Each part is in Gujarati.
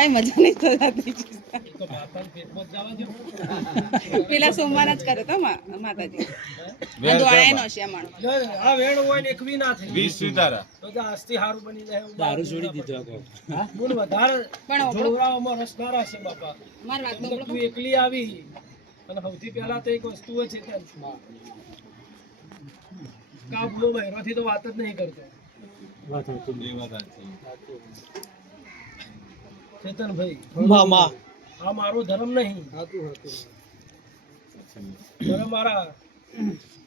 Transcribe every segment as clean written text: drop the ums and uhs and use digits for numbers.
કઈ મજા નહીં થતી પેલા સોમવાર જ કરે તો માતાજી દોડાય નો છે માણો આ વેણ હોય ને એકવી ના થાય 20 સ્વીકારા તો આસ્તી હારું બની જાય દારૂ છોડી દીધો હા બોલ વધારે પણ છોકરાઓમાં રસ ના છે બાપા માર વાત તો તું એકલી આવી અને સૌથી પહેલા તો એક વસ્તુ છે કે કા બોલો બહેરોથી તો વાત જ નહીં કરતો ચેતનભાઈ મામા આ મારો ધર્મ નહીં ધર્મ મારા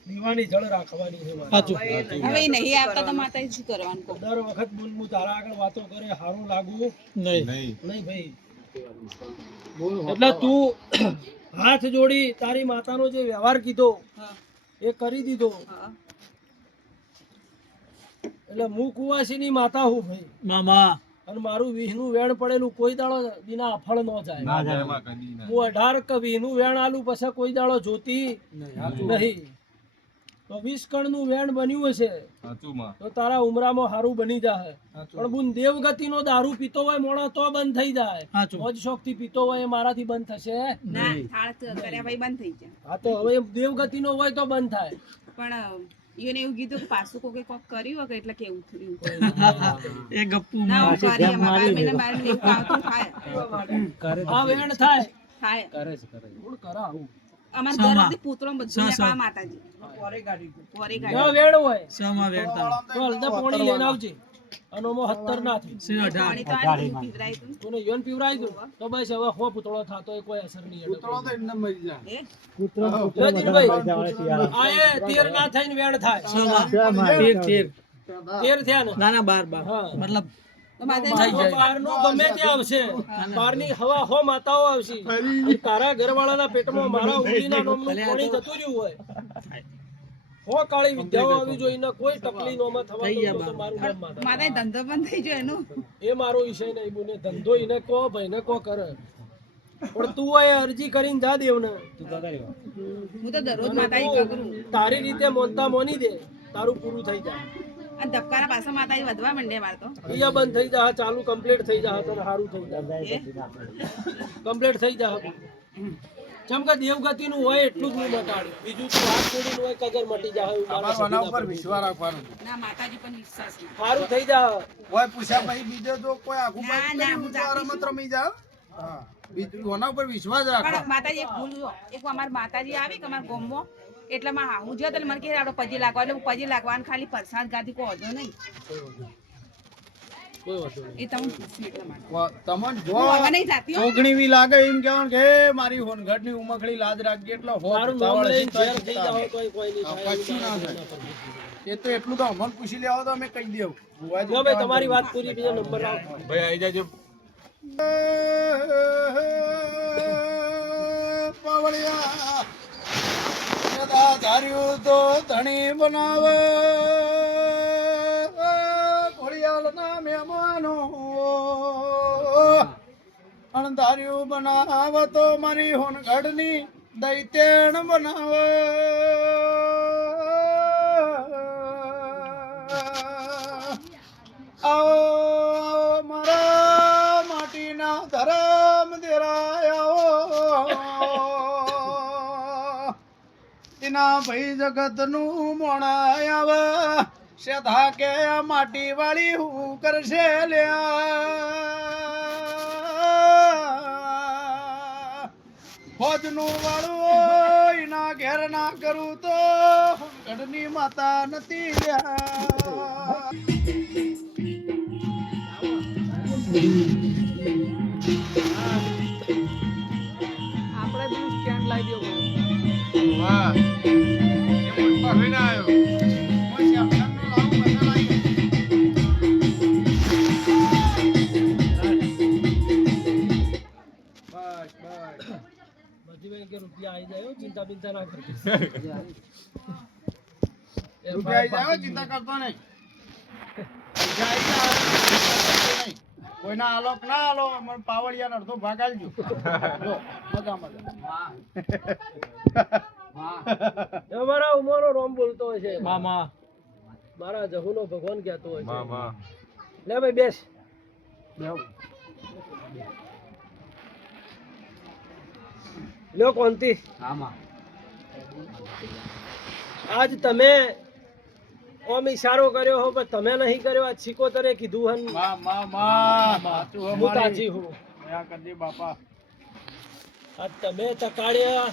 દીવાની જળ રાખવાની છે હવે નહીં આવતા તો માતાજી શું કરવાનું કહો દર વખત હું તારા આગળ વાતો કરે સારું લાગવું નહીં ભાઈ એટલે તું હાથ જોડી તારી માતાનો જે વ્યવહાર કીધો એ કરી દીધો એટલે હું કુવાસીની માતા હું ભાઈ મામા અને મારું વીહનું વેણ પડેલું કોઈ દાડો દીના અફળ ન જાય હું 18 કે વીહનું વેણ આલું પછી કોઈ દાડો જોતી નહીં તો 20 કણનું વેણ બન્યું હશે તો તારા ઉમરામાં સારું બની જાય પણ બુન દેવગતિનો દારૂ પીતો હોય મોણો તો બંધ થઈ જાય મોજ શોખથી પીતો હોય એ મારાથી બંધ થશે ના થાળ કર્યા ભાઈ બંધ થઈ જાય હા તો હવે દેવગતિનો હોય તો બંધ થાય પણ એને એવું કીધું કે પાછું કોઈ કોક કર્યું હોય એટલે કેવું થયું એ ગપ્પુ ના હું કરી અમાર 12 મહિના એવું આવતું થાય આ વેણ થાય થાય કોણ કરાવું અમાર ઘરથી પૂતળો બધું કા માતાજી પોરે ગાડી વેણ હોય સમા વેણતા તો હલદા પોણી લઈને આવજે અનોમો 17 ના થઈ પાણી તો આ પીવરાય તું તને યોન પીવરાઈ દઉં તો બસ હવે હો પૂતળો થાતો એ કોઈ અસર નહીં પૂતળો તો એમને મરી જાય આ એ 13 ના થઈને વેણ થાય સમા 13 થયા ને ના 12 મતલબ બહારનું ગમે તે આવશે બહારની હવા હો માતાઓ આવશે તારા ઘરવાળાના પેટમાં મારા ઉંગલીના નોમનું પાણી જતું રહ્યું હોય હો કાળી વિદ્યાઓ આવી જોઈને કોઈ તકલીફ નોમાં થવાનું તો મારું નામ માતા મારે ધંધો બંધ થઈ ગયો એનો એ મારો વિષય નહીં બોલે ધંધો એને કહો ભાઈને કહો કરે પણ તું એ અરજી કરીને જા દેવને હું તો દરરોજ માતાજી કરું તારી રીતે મોનતા મોની દે તારું પૂરું થઈ જાય અને ધબકારા પાછા માતાજી વધવા માંડે માર તો અહીંયા બંધ થઈ જા ચાલુ કમ્પ્લીટ થઈ જા તને સારું થઈ જાય કમ્પ્લીટ થઈ જા જેમ કે દેવગતિ નું હોય એટલું જ હું મટાડું બીજું તું હાથ જોડીનું હોય કગર મટી જાય મારા ઉપર વિશ્વાસ રાખવાનો ના માતાજી પણ વિશ્વાસ છે સારું થઈ જા કોઈ પૂછ્યા પછી બીજો તો કોઈ આખું ના ના હું રમત રમી જાવ હા બીજું કોના ઉપર વિશ્વાસ રાખો પણ માતાજી એક ભૂલ એક અમાર માતાજી આવી કે અમાર ગોમમાં એટલે માં હું જો તને મને કે આપણે પજી લાગવા એટલે પજી લાગવાનું ખાલી પ્રસાદ ગાદી કો વધો નહીં કોઈ વાંધો નહીં એ તમને પૂછ્યું એટલા માટે તમને જો હું નહીં જાતી હો ઓગણી વી લાગે એમ કહેવાનું કે મારી હોનગઢ ની ઉમખડી લાજ રાખજે એટલે મારું નામ લઈને ઘેર થઈ જાવ કોઈ કોઈ નહીં થાય કશું ના થાય એ તો એટલું તો અમને પૂછી લેવો તો અમે કહી દેવું જો ભાઈ તમારી વાત પૂરી બીજો નંબર લાવો ભાઈ આવી જાજો પાવળિયા સદા ધાર્યું તો ધણી બનાવે ઘોડિયાલ ના મહેમાનો અણધાર્યું બનાવ તો મારી હોનગઢ ની દૈત્યણ બનાવે આવો મારા માટીના ધરમ દેરાયા એના ભાઈ જગત નું મોણાય આવે સેધા કે માટી વાળી હું કરશે લ્યા ફોજ નું વાળું એના ઘેર ના કરું તો ગઢની માતા નથી લ્યા આપણે પેલું સ્ટેન્ડ લાવી દો વાહ એ મોટો હોઈને આવ્યો કોઈ શબ્દનો લાવું બધા લાવી બસ બધી કે રૂપિયા આવી જાય ચિંતા બિંતા ના કરતી રૂપિયા આવી જાય ચિંતા કરતો નહીં પૈસા આવી જાય કોઈના આલોક ના આલો મને પાવડિયાનો અડધો ભાગ આલજો જો મજા અમારા ઉમરો રોમ બોલતો હોય છે મામા મારા જહુનો ભગવાન કહેતો હોય છે મા લે ભાઈ બેસ બેહો લ્યો કોંતી આજ તમે ઓમ ઈશારો કર્યો હો પણ તમે નહીં કર્યો. આજ સિકોતરે કીધું હન હું તાજી હું. આજ તમે તકાળ્યા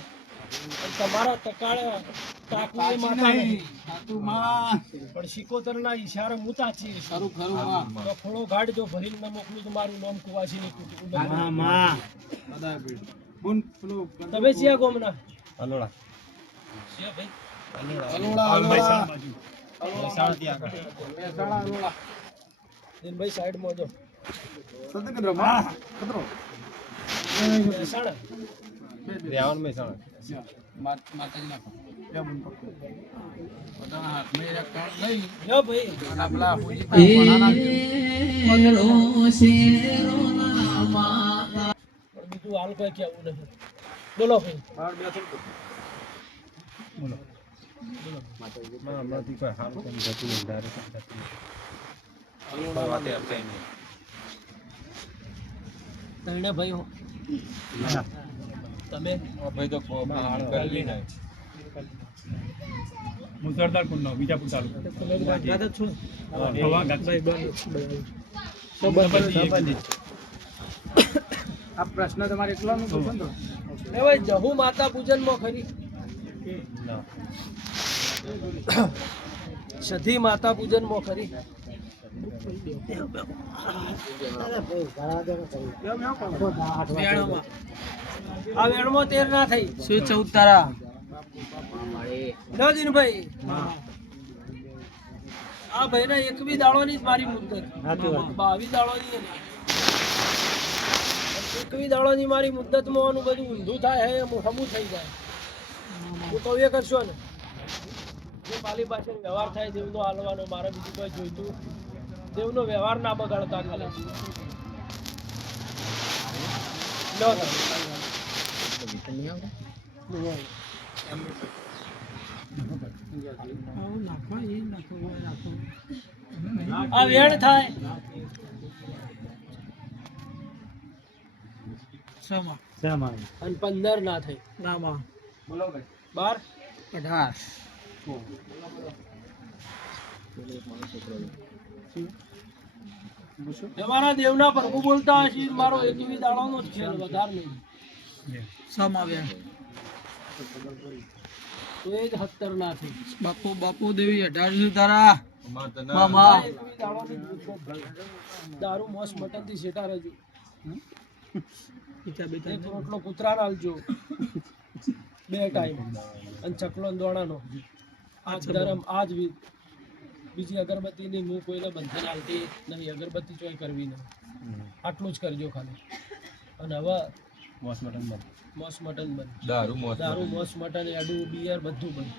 અને તમારા તકાળ્યા તાકુએ માતા નહીં. પણ સિકોતરના ઈશારે હું તાજી છું. તો ખોળો ગાઢ જો ભરીને ન મોકલું તો મારું નામ કુવાસી નહીં કુટુંબ. તમે ચિયા ગોમના અલોડા ચિયા ભાઈ દિનભાઈ સાઈડમાં જો મહેસાણા રેવણ મેસાણ યો ભાઈ પણ બીજું હાલ કોઈ કેવું નહીં. બોલો ભાઈ હમણાંથી કોઈ સારું કેમ જતું નહીં ડાયરેક્ટ વાતે અપાય નહીં. તણે ભાઈ હો તમે ભાઈ તો હાલ કરી નાખ. મુસળધાર કુંડનો બીજાપુર તાલુકો આ પ્રશ્ન તમારે એકલાનો પૂછો ને એ ભાઈ જહુ માતા પૂજન માં ખરી ના સધી માતા પૂજન માં ખરી આ વેણમાં તેર ના થઈ શું 14 તારા ન દિનભાઈ આ ભાઈ ના એકવી દાડોની જ મારી મુદ્દત 22 દાડોની નહીં. એકવી દાડોની મારી મુદ્દતમાં આનું બધું ઊંધું થાય હે હમું થઈ જાય. હું કહું એ કરશો ને જે મારી પાસે વ્યવહાર થાય દેવનો હાલવાનો મારે બીજું કોઈ જોઈતું દેવનો વ્યવહાર ના બગાડતા ખાલી લો આ વેણ થાય અને 15 ના થઈ બોલો ભાઈ 12 તમારા દેવના પ્રભુ બોલતા હશે મારો એકવી દાડાનો જ છે વધારે નહીં. તો એ જ 17 ના થઈ. બાપુ દેવી 18 તારા મામા એકવી દાડાની દારૂ મોસ મટન થી શેટા રહેજો. એક રોટલો કૂતરાનો આલજો 2 ટાઈમ અને ચકલો ને દોણાનો આજ ધર્મ આજ વિધ. બીજી અગરબત્તી ની હું કોઈને બંધન આલતી નહીં. અગરબત્તી ચોય કરવી નહીં. આટલું જ કરજો ખાલી. અને હવે મોસ મટન બંધ. મોસ મટન બંધ. દારૂ મોસ મટન એડું બિયર બધું બંધ.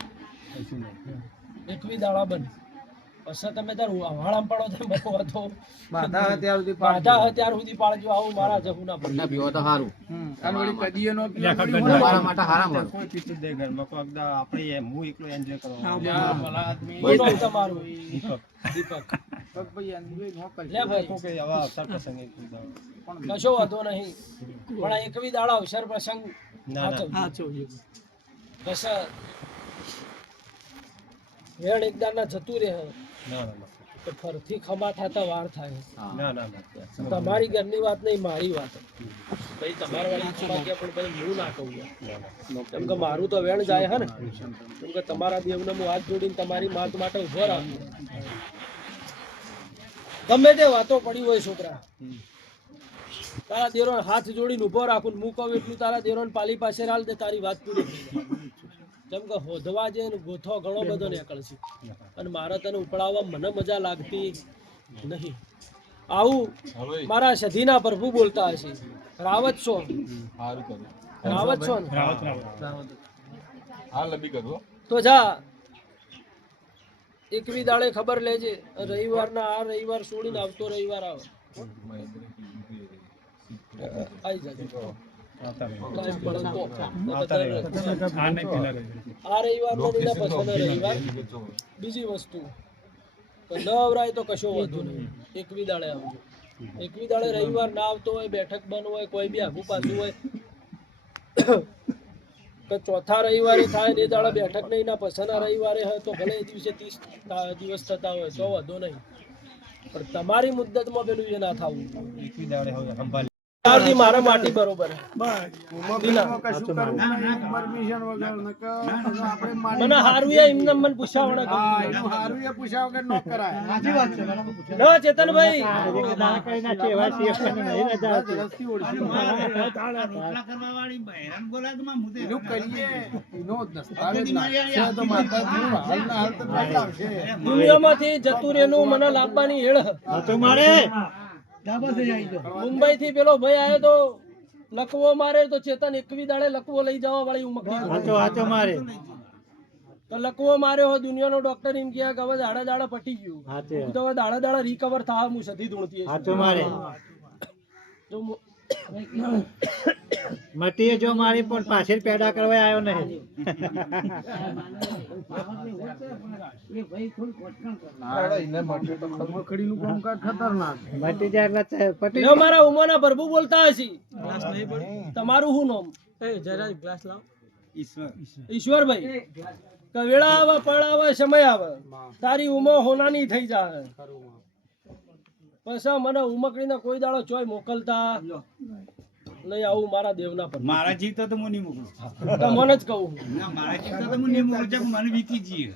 એકવી દાડા બંધ. પછી તમે તાર હવાળામ પડો તો બહુ હતો બાધા અત્યાર સુધી પાડજો. આવું મારા જહુના અને વળી કદીએ નો કોઈ પીતું દે ઘરમાં કોઈ અગદા આપણે હું એકલો એન્જોય કરવા બોલો તમારું દીપક લે ભાઈ કે આવા અવસર પ્રસંગે કશો વાંધો નહીં. પણ આ એકવી દાડા અવસર પ્રસંગ ના ના બસ વેણ એકદાના જતું રહે ના તો ફરથી ખમા થતા વાર થાય. ના ના તમારી ઘરની વાત નહીં મારી વાત. ભાઈ તમારા વાળી ઈચ્છા કે પણ ભાઈ હું ના કહું. કેમ કે મારું તો વેણ જાય હે ને. કેમ કે તમારા દેવને હું હાથ જોડીને તમારી માત માટે ઉભો રાખું. ગમે તે વાતો પડી હોય છોકરા તારા દેરો હાથ જોડીને ઉભો રાખું. હું કહું એટલું તારા દેરો પાલી પાસે હાલ દે તારી વાત પૂરી થઈ જાય. જેમ કે હોધવા જે ગોથો ઘણો બધો નીકળશે અને મારે તને ઉપડાવવા મને મજા લાગતી નહીં. આવું મારા સધીના પ્રભુ બોલતા હશે. રાવત છો રાવત છો ને તો જા એકવી દાડે ખબર લેજે. રવિવારના આ રવિવાર છોડીને આવતો રવિવાર આવે આવી જજો. આ રવિવાર રવિવાર બીજી વસ્તુ તો ન આવરાય તો કશો વાંધો નહીં. એકવી દાડે આવજો. એકવી દાડે રવિવાર ના આવતો હોય બેઠક બંધ હોય કોઈ બી આગુ પાછું હોય કે ચોથા રવિવારે થાય તે દાડા બેઠક નહીં ના પછીના રવિવારે હોય તો ભલે એ દિવસે 30 દિવસ થતા હોય તો વાંધો નહીં, પણ તમારી મુદ્દતમાં પેલું એ ના થવું. ત્યારથી મારા માટી બરોબર પરમિશન વગર નકર આપણે મને હારું એ એમને મને પૂછાવડા એનું હારું એ પૂછ્યા વગર ન કરાય. ન ચેતનભાઈ એનું કરીએ એનો દસ્તાવેજ નાખશે તો માતાજી હાલના હાલ તો કાઢી આવશે. દુનિયામાંથી જતું રહેનું મને લાવવાની હેળ. મુંબઈ થી પેલો ભાઈ આવ્યો તો લકવો મારે તો ચેતન 21 દાડે લકવો લઈ જવા વાળી ઉમકડી તો લકવો માર્યો હોય દુનિયાનો ડોક્ટર એમ કહે કે હવે દાડા પટી ગયું, તો હવે દાડા રિકવર થવા હું સધી ધૂણતી મટીએ જો મારી પણ પાછળ પેડા કરવા આવ્યો નહીં. મકડીનું કામકાજ ખતરનાક. મટી જાય એટલે પટી જો મારા ઉમરના પ્રભુ બોલતા હશે. તમારું શું નામ? ઈશ્વરભાઈ. કવેળા આવે પળ આવે સમય આવે તારી ઉમો હોનાની થઈ જાય. પછી મને ઉમકડીને કોઈ દાડો ચોય મોકલતા નહીં. આવું મારા દેવના પર મારા જીવ તો હું નહીં મોકલું. તો મને જ કહું ના મારા જીવ તો હું નહીં મોકલું, ચાક મને વીતી જઈએ.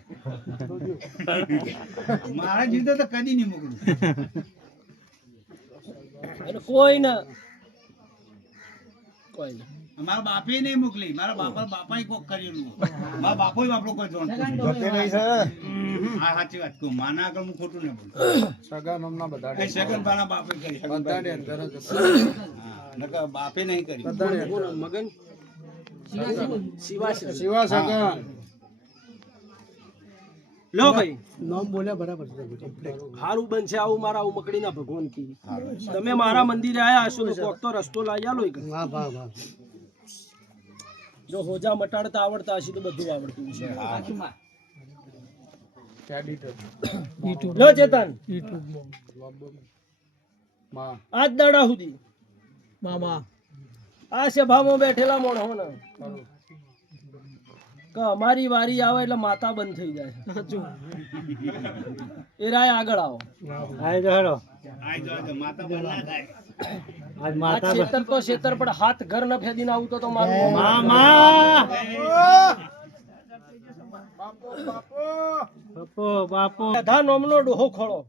મારા જીવ તો કદી નહીં મોકલું. અને કોઈ ના મારા બાપે નહીં મોકલી, મારા બાપાએ કોક કરેલું. મારા બાપો આપણો કોઈ જોન હા સાચી વાત કહું, માના આગળ હું ખોટું નહીં બોલું. સગા નામના બધા સેકન્ડ બાના બાપે કરી બધાને અંદર જ નકર બાપે નહીં કરી. મગન શિવા સગા લો ભાઈ નામ બોલ્યા બરાબર છે. હારું બનશે આવું મારા ઉમકડીના ભગવાન કી. તમે મારા મંદિરે આયા હશો તો કોક તો રસ્તો લાવી આલો એક. વાહ વાહ વાહ. જો હોજા મટાડતા આવડતા હશે તો બધું આવડતું છે. લો ચેતન માં આજ દાડા સુધી મામા આ સભામાં બેઠેલા મોણો ને કે અમારી વારી આવે એટલે માતા બંધ થઈ જાય. એ રાય આગળ આવો. આઈ જો હેડો આ જો માતા બંધ ના થાય. આજ આ માતા ખેતર તો ખેતર પણ હાથ ઘર ન ફેદીને આવતો તો મારું મામા બાપો બાપો બધા નોમનો ડોહો ખોળો.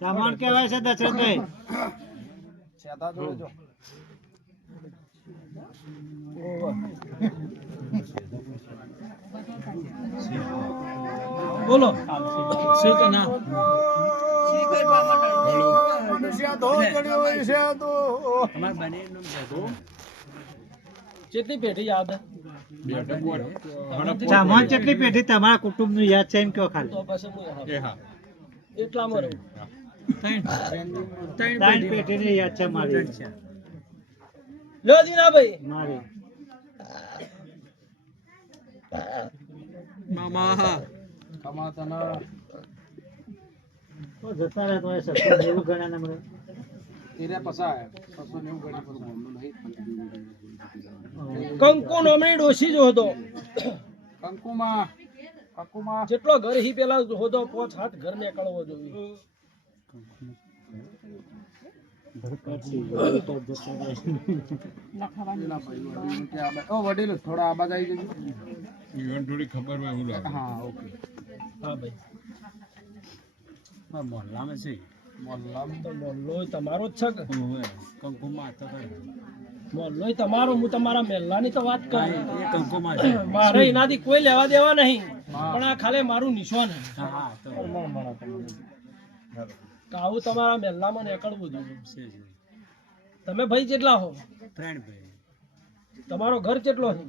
તમણ કહેવાય છે દશરથભાઈ. સેતા જોડે જો. બોલો શું તો ના મનુષ્ય ધો ચડ્યો હોય છે તો કેટલી પેઢી યાદ સામાન કેટલી પેઢી તમારા કુટુંબ નું યાદ છે એમ કયો ખાલી. તો પછી હું એટલામાં રહું. ત્રણ પેઢી ની યાદ છે મારી લો દીનાભાઈ મારી કમાતાના તો જતા રહે તો એ 790 ગણ્યા ને મને. તીરે પસાય 690 ગણી પર બોલનું નહીં. કંકુ નોમની ડોશી જો હતો કંકુમાં જેટલો ઘર હી પેલા હોતો 5 હાથ ઘર ને કળવો જોઈએ. વડીલ થોડા આબાદ આવી જજો. થોડી ખબર હોય એવું લાગે. હા ઓકે. હા ભાઈ મોહલ્લામાં છે. તો મોલ્લો તમારો જ છે કે કંકુમાં તો મોલ્લો તમારો. હું તમારા મહેલાની તો વાત કરું. એ કંકુમાં છે. મારે એનાથી કોઈ લેવા દેવા નહીં, પણ આ ખાલી મારું નિશાન છે. હા તો કે આવું તમારા મહેલામાં નીકળવું જોઈએ. તમે ભાઈ કેટલા હો? 3 ભાઈ. તમારો ઘર કેટલો છે?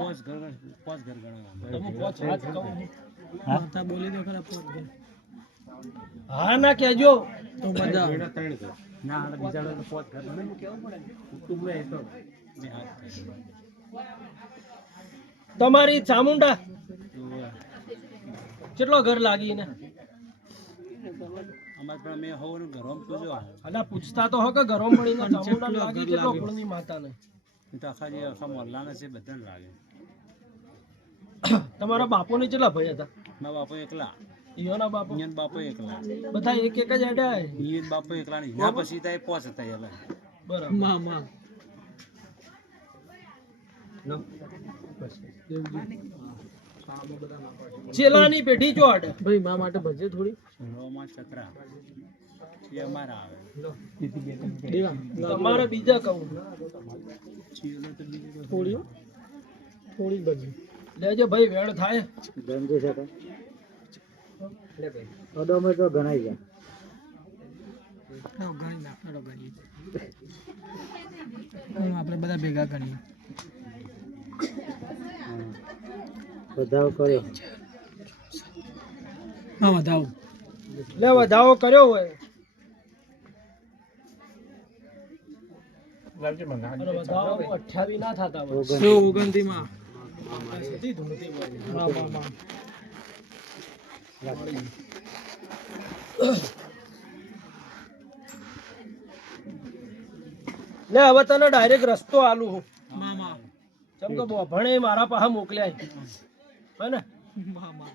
5 ઘર ગણવા. તમે 5 હાથ કહું માતા બોલી દો ખરા 5 ઘર. હા ના કહેજો તો બધા ના આ બીજા લોકો 5 ઘર મને કેવું પડે કુટુંબ એ તો બે હાથ તમારી ચામુંડા કેટલો ઘર લાગી ને? અમાર પણ મે હોવાનું ઘરોમ પૂજો. અલા પૂછતા તો હો કે ઘરોમ પડીને ચામુંડા લાગી કેટલો કુળની માતાને? એ તો આખા જે આખા મોહલ્લાના છે બધાને લાગે. તમારા બાપોને કેટલા ભાઈ હતા? મારા બાપો એકલા, ઈયોના બાપો ઈયન બાપો એકલા, બધા એક એક જ અડ્યા હે? ઈયન બાપો એકલા નહીં. એના પછી ત્યાં પોચ હતા એલા. બરાબર. મામા છેલ્લાની પેઢી જો અડે. ભાઈ મા માટે ભજે થોડી રોમાં ચકરા એ અમારા આવે. તમારે બીજા કહું થોડી થોડી ભજી લેજો ભાઈ, વેણ થાય. ગંજી છે તો અડોમે તો ગણાઈ જાય. ગણી નાખો ગણી આપણે બધા ભેગા ગણીએ. વધાવ કર્યો. હા વધાવો લે વધાવો કર્યો હોય. અને વધાવો 28 ના થતા હોય. 29 માં સીધી ધૂળતી હોય. હા મામા લે હવે તને ડાયરેક્ટ રસ્તો આલું હું. મામા ચમ કે ભણે મારા પાસે મોકલ્યા છે. હે ને? મામા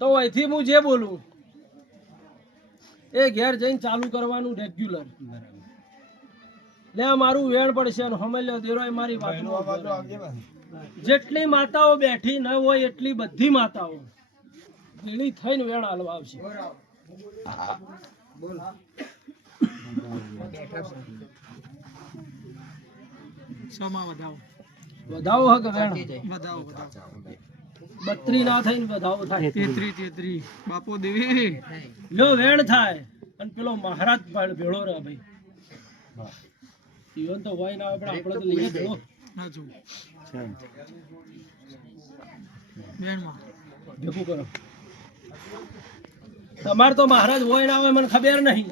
તો અહીંથી હું જે બોલું એ ઘેર જઈને ચાલુ કરવાનું રેગ્યુલર. લે મારું વેણ પડશે ને હમલ્યો દેરોય મારી વાત. જેટલી માતાઓ બેઠી ન હોય એટલી બધી માતાઓ ભેળી થઈને વેણ હાલવા આવશે. સમા વધાવો વધાવો હક વેણ વધાવો વધાવો 32 ના થઈને વધાવો થાય. 33 બાપો દેવી લ્યો વેણ થાય અને પેલો મહારાજ ભેળો રહે ભાઈ. ઈવન તો હોય ના હોય પણ આપણે તો લઈએ ભેળો. ના જો બેનમાં ભેગું કરો. તમારે તો મહારાજ હોય ના હોય મને ખબર નહીં,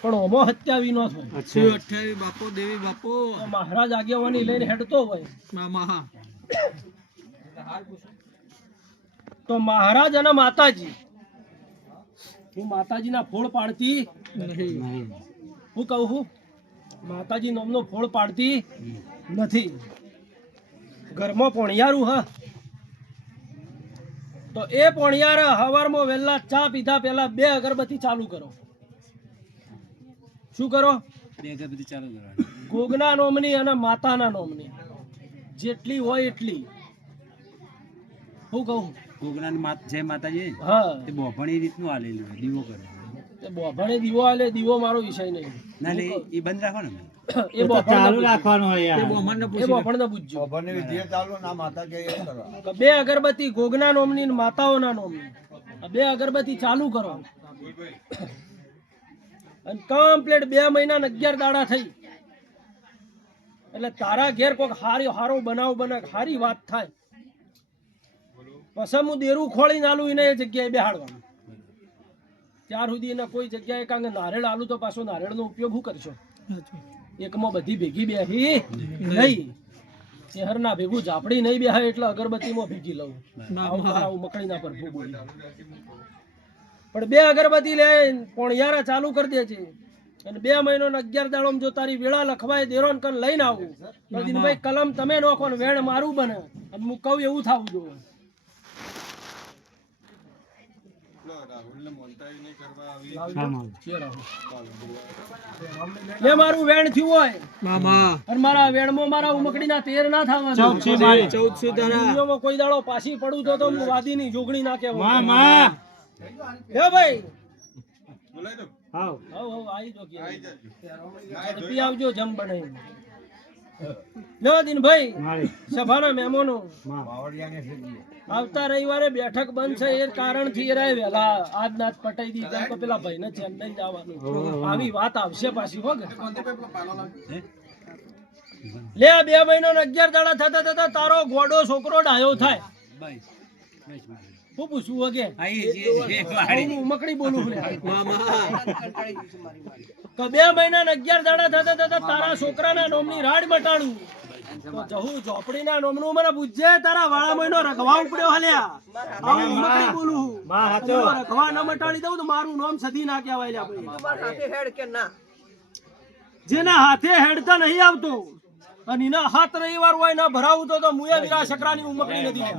પણ ઓમો હત્યા વિનો થાય. 28 બાપો દેવી બાપો તો મહારાજ આગેવાની લઈને હેડતો હોય મામા હા તો મહારાજ અને માતાજી, હું માતાજીના ફોડ પાડતી નહીં હું કહું છું, માતાજી નામનો ફોડ પાડતી નથી. ઘરમાં પોણિયારું હા તો એ પોણિયાર હવારમાં વહેલા ચા પીધા પહેલા 2 અગરબત્તી ચાલુ કરો. શું કરો? 2 અગરબત્તી ચાલુ કરવાની. ગોગના નોમની અને માતાના નોમની જેટલી હોય એટલી. હું કહું ગોગનાની જય માતાજી હા, તે બોભણી રીતનું આલેલું હોય, દીવો કરે. તે બોભણે દીવો આલે. દીવો મારો વિષય નહીં. ના લે એ બંધ રાખો ને. એ બોભણને ચાલુ પૂછજો. રાખવાનું હોય યાર. એ બોભણને પૂછજો. ખબરની વિધિએ ચાલુ ના માતા કે એ કરો. કે 2 અગરબત્તી ગોગના નોમની ને માતાઓના નોમની આ 2 અગરબત્તી ચાલુ કરો અને કમ્પ્લીટ 2 મહિના ને 11 દાડા થઈ એટલે તારા ઘેર કોઈક હારો બનાવ બને, હારી વાત થાય. પછી હું દેરું ખોળી નાલું એને એ જગ્યાએ બેહાડવાનું. ત્યાર સુધી એને કોઈ જગ્યાએ કારણ કે નારેળ આલું તો પાછો નારેળનો ઉપયોગ શું કરશો? એકમાં બધી ભેગી બેહી નહીં. શહેરના ભેગું ઝાપડી નહીં બેહાય એટલે અગરબત્તીમાં ભેગી લઉં. આવું મકડીના પર ભૂગોળ. પણ 2 અગરબત્તી લે પોણિયારા ચાલુ કરી દે છે અને 2 મહિનો ને 11 દાડોમાં જો તારી વેળા લખવાય દેરોન કન લઈને આવું તો દિનભાઈ કલમ તમે નોખો ને વેણ મારું બને અને હું કહું એવું થવું જોઈએ. લે મારું વેણ થયું હોય મામા અને મારા વેણમાં મારા ઉમકડીના તેર ના થવા 14 તારા કોઈ દાડો પાછી પડું તો હું વાદીની જોગણી ના કહેવાય. મામા હે ભાઈ હાવ હવ આવી જો કે ઝડપી આવજો જમ બનાવી. લો દિનભાઈ મારી સભાના મહેમાનો બાવળિયાને ફેરવી. આવતા રવિવારે બેઠક બંધ છે એ કારણથી એ રાય વહેલા આજ નાચ પટાઈ દી કેમ કે પેલા ભાઈને ચેન્નઈ જવાનું. આવી વાત આવશે પાછી હો કે લે 2 મહિનો ને 11 દાડા થતા થતા તારો ગોડો છોકરો ડાયો થાય. બસ બસ હું પૂછવું વગે આ એ જે વાડી હું ઉમકડી બોલું છું લે. મામા કે 2 મહિના ને 11 દાડા થતા થતા તારા છોકરાના નોમની રાડ મટાડું તો જહુ ઝોપડીના નોમનું મને પૂછજે તારા વાળા મહિનો રખવા ઉપડ્યો હલ્યા. આવું ઉમકડી બોલું છું. માં હાચો રખવા ન મટાડી દઉં તો મારું નામ સદી ના કહેવાય લ્યા ભાઈ. જેના હાથે હેડતા નહીં આવતો અને એના હાથ રવિવાર હોય ના ભરાવું તો મુયા વીરા શકરાની ઉમકડી નથી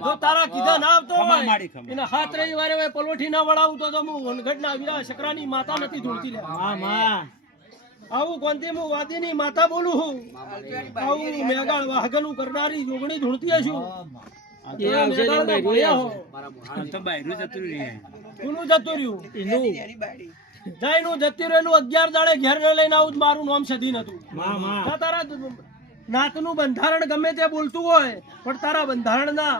તો તારા કીધા ના આવતો હોય એના હાથ રવિવારે હોય પલોઠી ના વળાવું તો હું વનગઢના વીરા શકરાની માતા નથી ધૂળતી લે આવું કોનથી હું વાદીની માતા બોલું છું આવું મેગાળ વાહગનું કરનારી જોગણી ધૂળતી હશું એ મેગાળના ભોળિયા હો. કોનું જતું રહ્યું જયનું જતી રહેલું 11 દાડે ઘેર ન લઈને આવું મારું નામ સધી નતું તારા નાતનું બંધારણ ગમે તે બોલતું હોય પણ તારા બંધારણના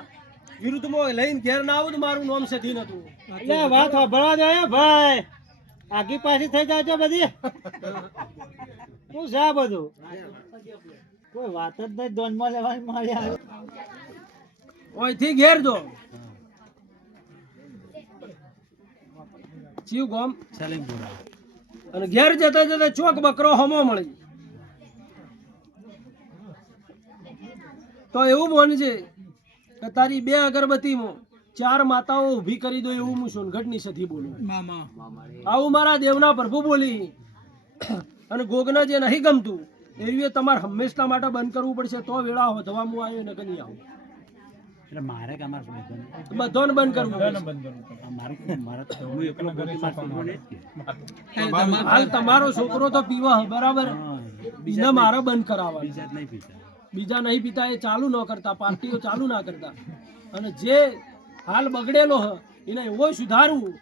વિરુદ્ધમાં લઈને ઘેર ના આવું મારું નામ સધી નતું એટલે વાત સાંભળવા જાય ભાઈ આગી પાછી થઈ જાય છે બધી શું છે આ બધું કોઈ વાત જ નહીં દોનમાં લેવાની મારી હારે. ઓયથી ઘેર જો ચિયું ગોમ અને ઘેર જતા જતા ચોક બકરો હમો મળી તો એવું બોલજે કે તારી 2 અગરબત્તીમાં 4 માતાઓ ઊભી કરી દો એવું હું સોનગઢની સધી બોલું આવું મારા દેવના પ્રભુ બોલી અને ગોગના જે નહીં ગમતું એવી તમારે હંમેશા માટે બંધ કરવું પડશે તો વેળા વધવા હું આવ્યો નકર નહીં આવું બધાને બંધ કરવું હાલ તમારો છોકરો તો પીવા હે, બરાબર બીજા મારે બંધ કરાવવા બીજા નહીં પીતા એ ચાલુ ન કરતા પાર્ટીઓ ચાલુ ના કરતા અને જે હાલ બગડેલો હ એને એવો સુધારવું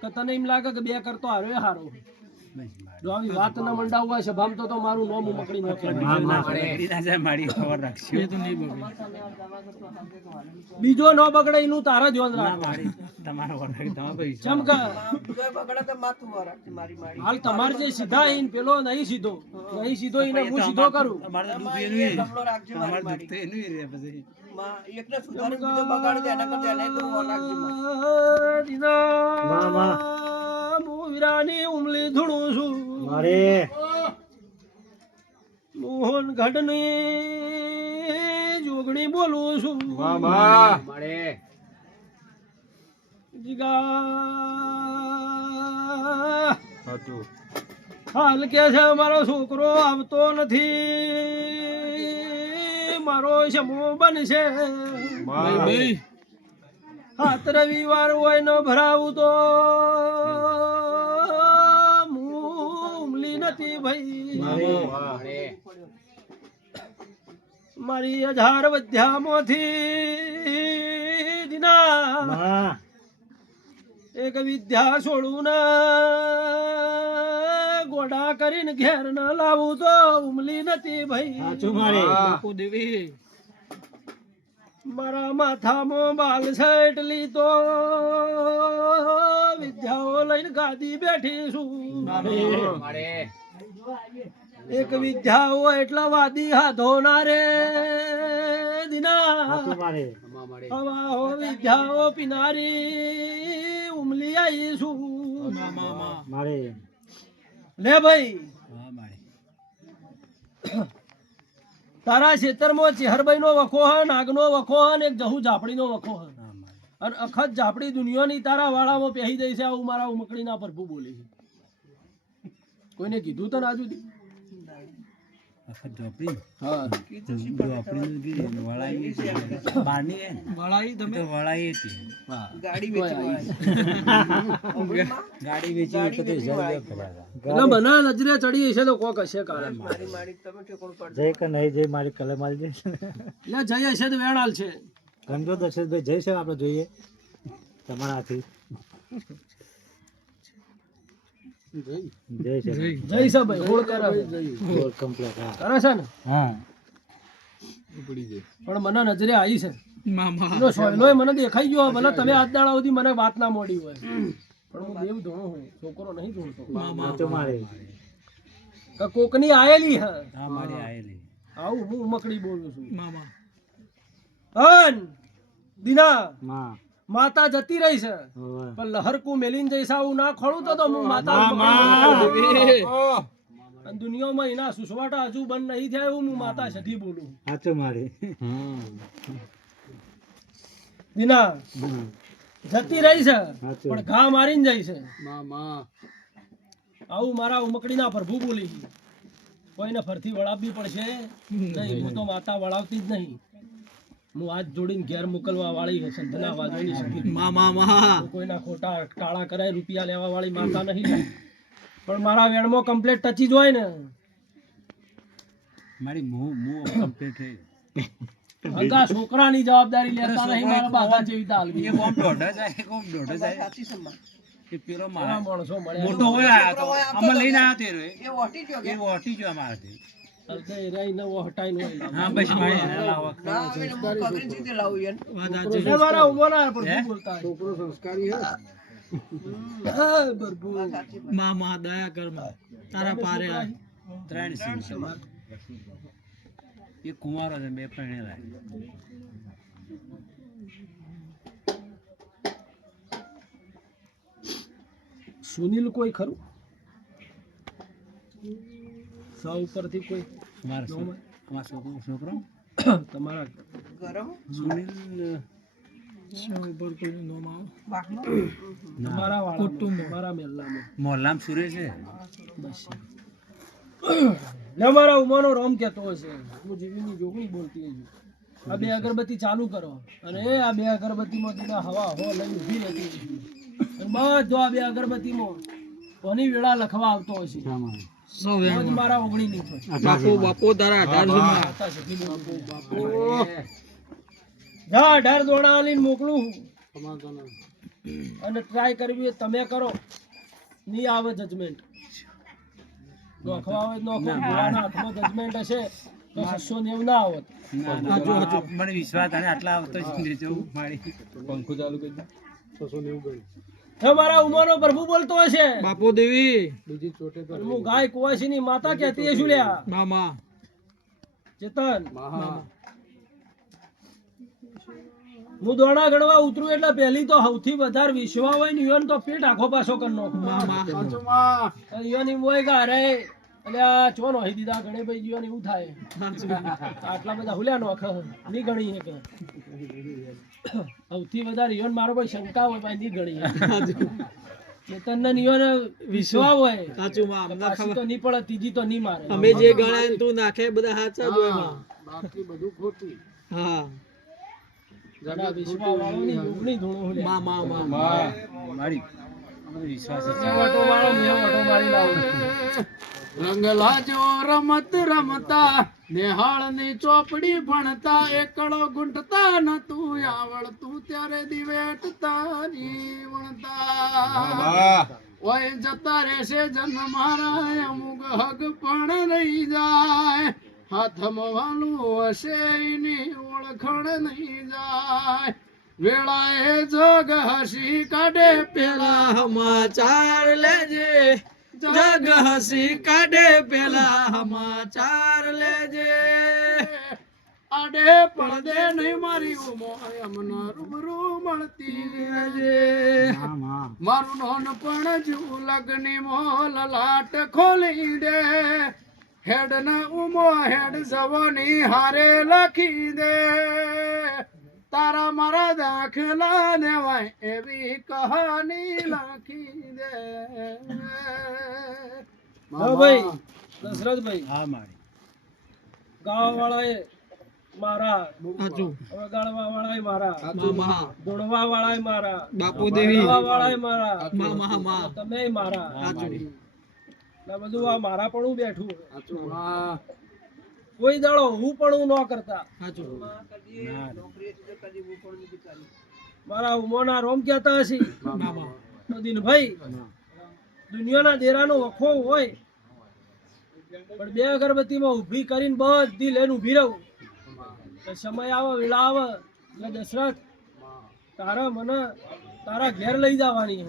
કે તને એમ લાગે કે 2 કરતો હારો એ હારો જો આવી વાત ના મંડાવવા છે ભામ તો મારું નોમ મકડી નાખે બીજો ન બગડે એનું તારા ધ્યાન રાખ ચમકા હાલ તમારે જે સીધા ઈન પેલો નહીં સીધો એને હું સીધો કરું વીરાની ઉમલી ધૂણું છું મારે મોહન ગઢની જોગણી બોલું છું જીગા હાલ કે છે મારો છોકરો આવતો નથી મારો શમો બનશે હાથ રવિવાર હોય ન ભરાવું તો ઉમલી નથી ભાઈ મારી 1000 વિદ્યામાંથી દીના એક વિદ્યા છોડું ને ગોડા કરીને ઘેર ન લાવું તો ઉમલી નથી ભાઈ મારા માથામાં બાલ છે એટલી તો વિદ્યાઓ લઈને ગાદી બેઠી છું એક વિદ્યા હોય એટલા વાદી હાથો ના રે દીના હવા હો વિદ્યાઓ પીનારી ઉમલી આવી છું લે ભાઈ તારા ખેતરમાં ચેહરભાઈ નો વખો હે નાગનો વખો હે ને એક જહુ ઝાપડી નો વખો હે અને અખત ઝાપડી દુનિયાની તારા વાળામાં પહેરી દઈ છે આવું મારા ઉમકડીના પ્રભુ બોલે છે કોઈને કીધું તો ના જુદી નજરે ચડી છે તો કોક હશે કારણ જય કે નહીં જય મારી કલર મારી દે જય હશે તો વેણાલ છે ગમતો દર્શનભાઈ જય છે આપણે જોઈએ તમારા હાથી જય છે જય છે ભાઈ હોળ કરે ઓલ કમ્પ્લીટ કરે છે ને હા પણ મને નજરે આવી છે એનો સોયલોય મને દેખાઈ ગયો ભલે તમે આજ દાડા સુધી મને વાત ના મોડી હોય પણ હું દેવ ધોણો હોય છોકરો નહીં ધોણતો મારે કે કોકની આયેલી હે આવું હું ઉમકડી બોલું છું અન દીના માતા જતી રહી છે પણ લહરકું મેલીને જઈશ આવું ના ખોળું તો હું માતા દુનિયામાં એના સુસવાટા હજુ બંધ નહીં થયા એવું હું માતા સધી બોલું સાચું મારી દીના જતી રહી છે પણ ઘા મારીને જાય છે આવું મારા ઉમકડીના પ્રભુ બોલી છે. કોઈને ફરથી વળાવવી પડશે નહીં. હું તો માતા વળાવતી જ નહીં. હું હાથ જોડીને ઘેર મોકલવા વાળી સંતના વાજોની શકી હું કોઈના ખોટા ટાળા કરાય રૂપિયા લેવા વાળી માતા નહીં. પણ મારા વેણમાં કમ્પ્લેટ ટચી જ હોય ને હગા છોકરાની જવાબદારી લેતા નહીં. મારા બાધા જેવી તાલ માણસો મળ્યા મોટો હોય આયા તો અમે લઈને આયા તે રે એ ઓટી જો અમારાથી અડધા એરિયા ને હટાઈને હોય. હા બસ મારી એ મારા ઉંમરના પ્રભુ બોલતા હોય. હા, પ્રભુ. મામા દયા કર માં તારા પારે આ. ત્રણ સિંહ એ કુંવારો છે બે પરણેલા સુનિલ કોઈ ખરું સૌ ઉપરથી કોઈ છોકરો તમારા સુનિલ તમારા વાળા મારા મહેલામાં મોહલ્લામ સુરે છે બસ લે મારા ઉમાનો રોમ કહેતો હશે. હું જીવીની જોગણી બોલતી હતી. આ બે અગરબત્તી ચાલુ કરો અને આ બે અગરબત્તીમાં દીના હવા હો લઈ ઊભી રહેતી હતી. અને બધો આ બે અગરબત્તીમાં કોની વેળા લખવા આવતો હશે. રોજ મારા ઓગણી નહીં થાય. બાપો તારા 1800 જા 18 દોણા લઈને મોકલું અને ટ્રાય કરવી હોય તમે કરો. નહીં આવે જજમેન્ટ નોખવા આવે નોખો. ભગવાનના હાથમાં જજમેન્ટ હશે તો 690 ના આવત. મને વિશ્વાસ અને આટલા આવતો જ દેજો મારી હે મારા ઉમાનો પ્રભુ બોલતો હશે. બાપો દેવી હું ગાય કુવાસીની માતા કહેતી હશું લ્યા. મામા ચેતન હું દોણા ગણવા ઉતરું એટલે પહેલી તો સૌથી વધારે વિશ્વા હોય ને ઈવન તો પેટ આખો પાછો કરી નાખું. ઈવન હોય કે અરે એટલે આ ચો નો દીધા ગણે ભાઈ જીવન એવું થાય. આટલા બધા હુલ્યા નો નહીં ગણી કે સૌથી વધારે ઈવન મારો કોઈ શંકા હોય ભાઈ નહીં ગણી. ચેતન ને ઈવન વિશ્વા હોય સાચું માં અમને પાછી તો નહીં પડે ત્રીજી તો નહીં મારે. અમે જે ગણાય ને તું નાખે બધા સાચા જ હોય માં. હા જરા વિશ્વા વાળોની જોગણી ધૂણો હુલ્યા. મારી વિશ્વાસ છે વટો વાળો મેં વટો મારી લાવું. રંગલા જો રમત રમતા નિહાળ ની ચોપડી ભણતા એકડો ગુંટતા ન તું આવડતું ત્યારે દિવેટ તારી વણતા ઓય જતા રહેશે જન્મ મારા અમુક હગ પણ રહી જાય હાથમાં વાલું હશે એની ઓળખણ નહીં જાય વેળાએ જગ હસી કાઢે પેલા સમાચાર લેજે જગ હસી કાઢે પેલા સમાચાર લેજે આડે પડદે નહીં મારી અમને રૂબરૂ મળતી રહેજે મારું નોનપણ જુ લગની મોલ લાટ ખોલી દે હેડ ને ઉમો હેડ જવાની હારે લખી દે તારા મારા દાખલા દેવાય એવી કહાની લખી દે. ભાઈ દશરથભાઈ હા મારી ગાવા વાળાએ મારા સાચું વગાડવા વાળાએ મારા મામા દોડવા વાળાએ મારા બાપુ દેવી ગાવા વાળાએ મારા મામા માં તમે મારા સાચું આ બધું આ મારા પણ બેઠું કોઈ દાડો હું પણ ન કરતા. સાચું મારા ઉમોના રોમ કહેતા હશે મામા તો દિનભાઈ દુનિયાના દેરાનો વખો હોય પણ બે અગરબત્તીમાં ઊભી કરીને બધી લઈને ઊભી રહું. સમય આવે વેળા આવે એટલે દશરથ તારા મને તારા ઘેર લઈ જવાની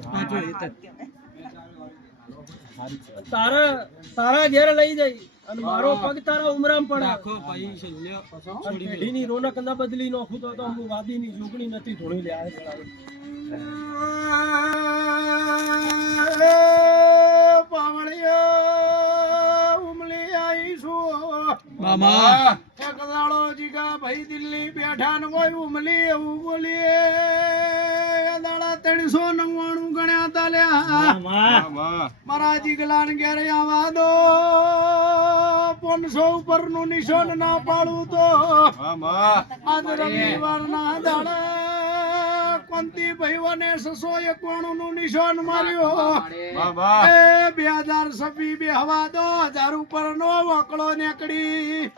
તારા ઘેર લઈ જઈ અને મારો પગ તારા ઉમરામ પડે. પેઢીની રોનક ના બદલી નાખું તો હું વાદીની જોગણી નથી ધોણી લે. પાવળિયા ઉમલી આવીશું મામા એક દાડો જીગા ભાઈ દિલ્હી બેઠા ને કોઈ ઉમલી એવું બોલીએ દાડા 399 ભણ્યા તા લ્યા મારા જીગલાન ઘેર આવા દો 500 ઉપરનું નિશાન ના પાડું તો આજ રવિવારના દાડા કોંતી ભાઈઓને 691 નું નિશાન માર્યો એ 2026 બે હવા દો 1000 ઉપર નો વકળો નીકળી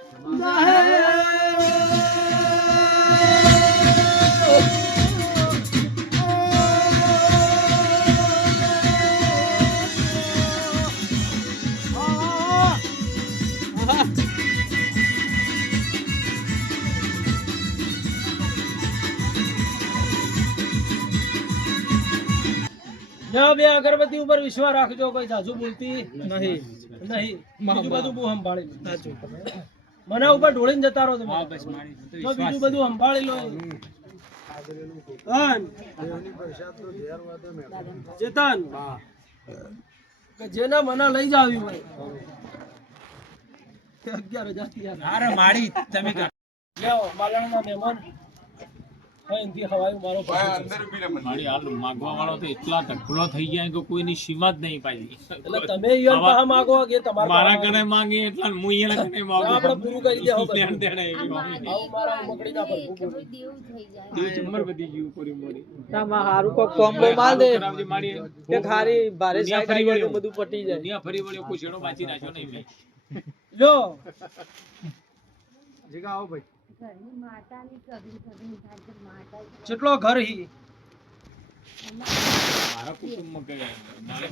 ના બે અગરબત્તી ઉપર વિશ્વાસ રાખજો કોઈ જાજુ બોલતી નહીં બીજું બધું બહુ સંભાળી મને ઉપર ઢોળીને જતા રહો તમે તો બીજું બધું સંભાળી લો ચેતન કે જેના મને લઈ જાવી હોય 11,000 અરે માડી તમે લેવો માલણના મહેમાન એનથી હવાયું મારો મારી હાલ માગવા વાળો તો એટલા ઢગલો થઈ ગયા કે કોઈની સીમા જ નહીં પાછી. એટલે તમે ઈયોન પાહા માગો કે તમારા મારા કને માંગે એટલા હું અહીંયા કને માંગુ. આપણે પૂરું કરી દેહો બધું. લેણ દેણ એવી માંગી. આવું મારા મકડીના પર ભૂગું. દેવ ચમર બધી ગયું પૂરી મોરી. તામાં હારું કો કોમ્બો માલ દે કરાવજે મારી કે ખારી ભારે દુનિયા સાઈડ ફરી આવી વળ્યો. બધું પટી જાય દુનિયા ફરી વળ્યો કોઈ છેડો બાચી નાખ્યો નહીં મેં. લો જીગા આવો ભાઈ કેટલો ઘર હી મારા કુટુંબમાં કઈ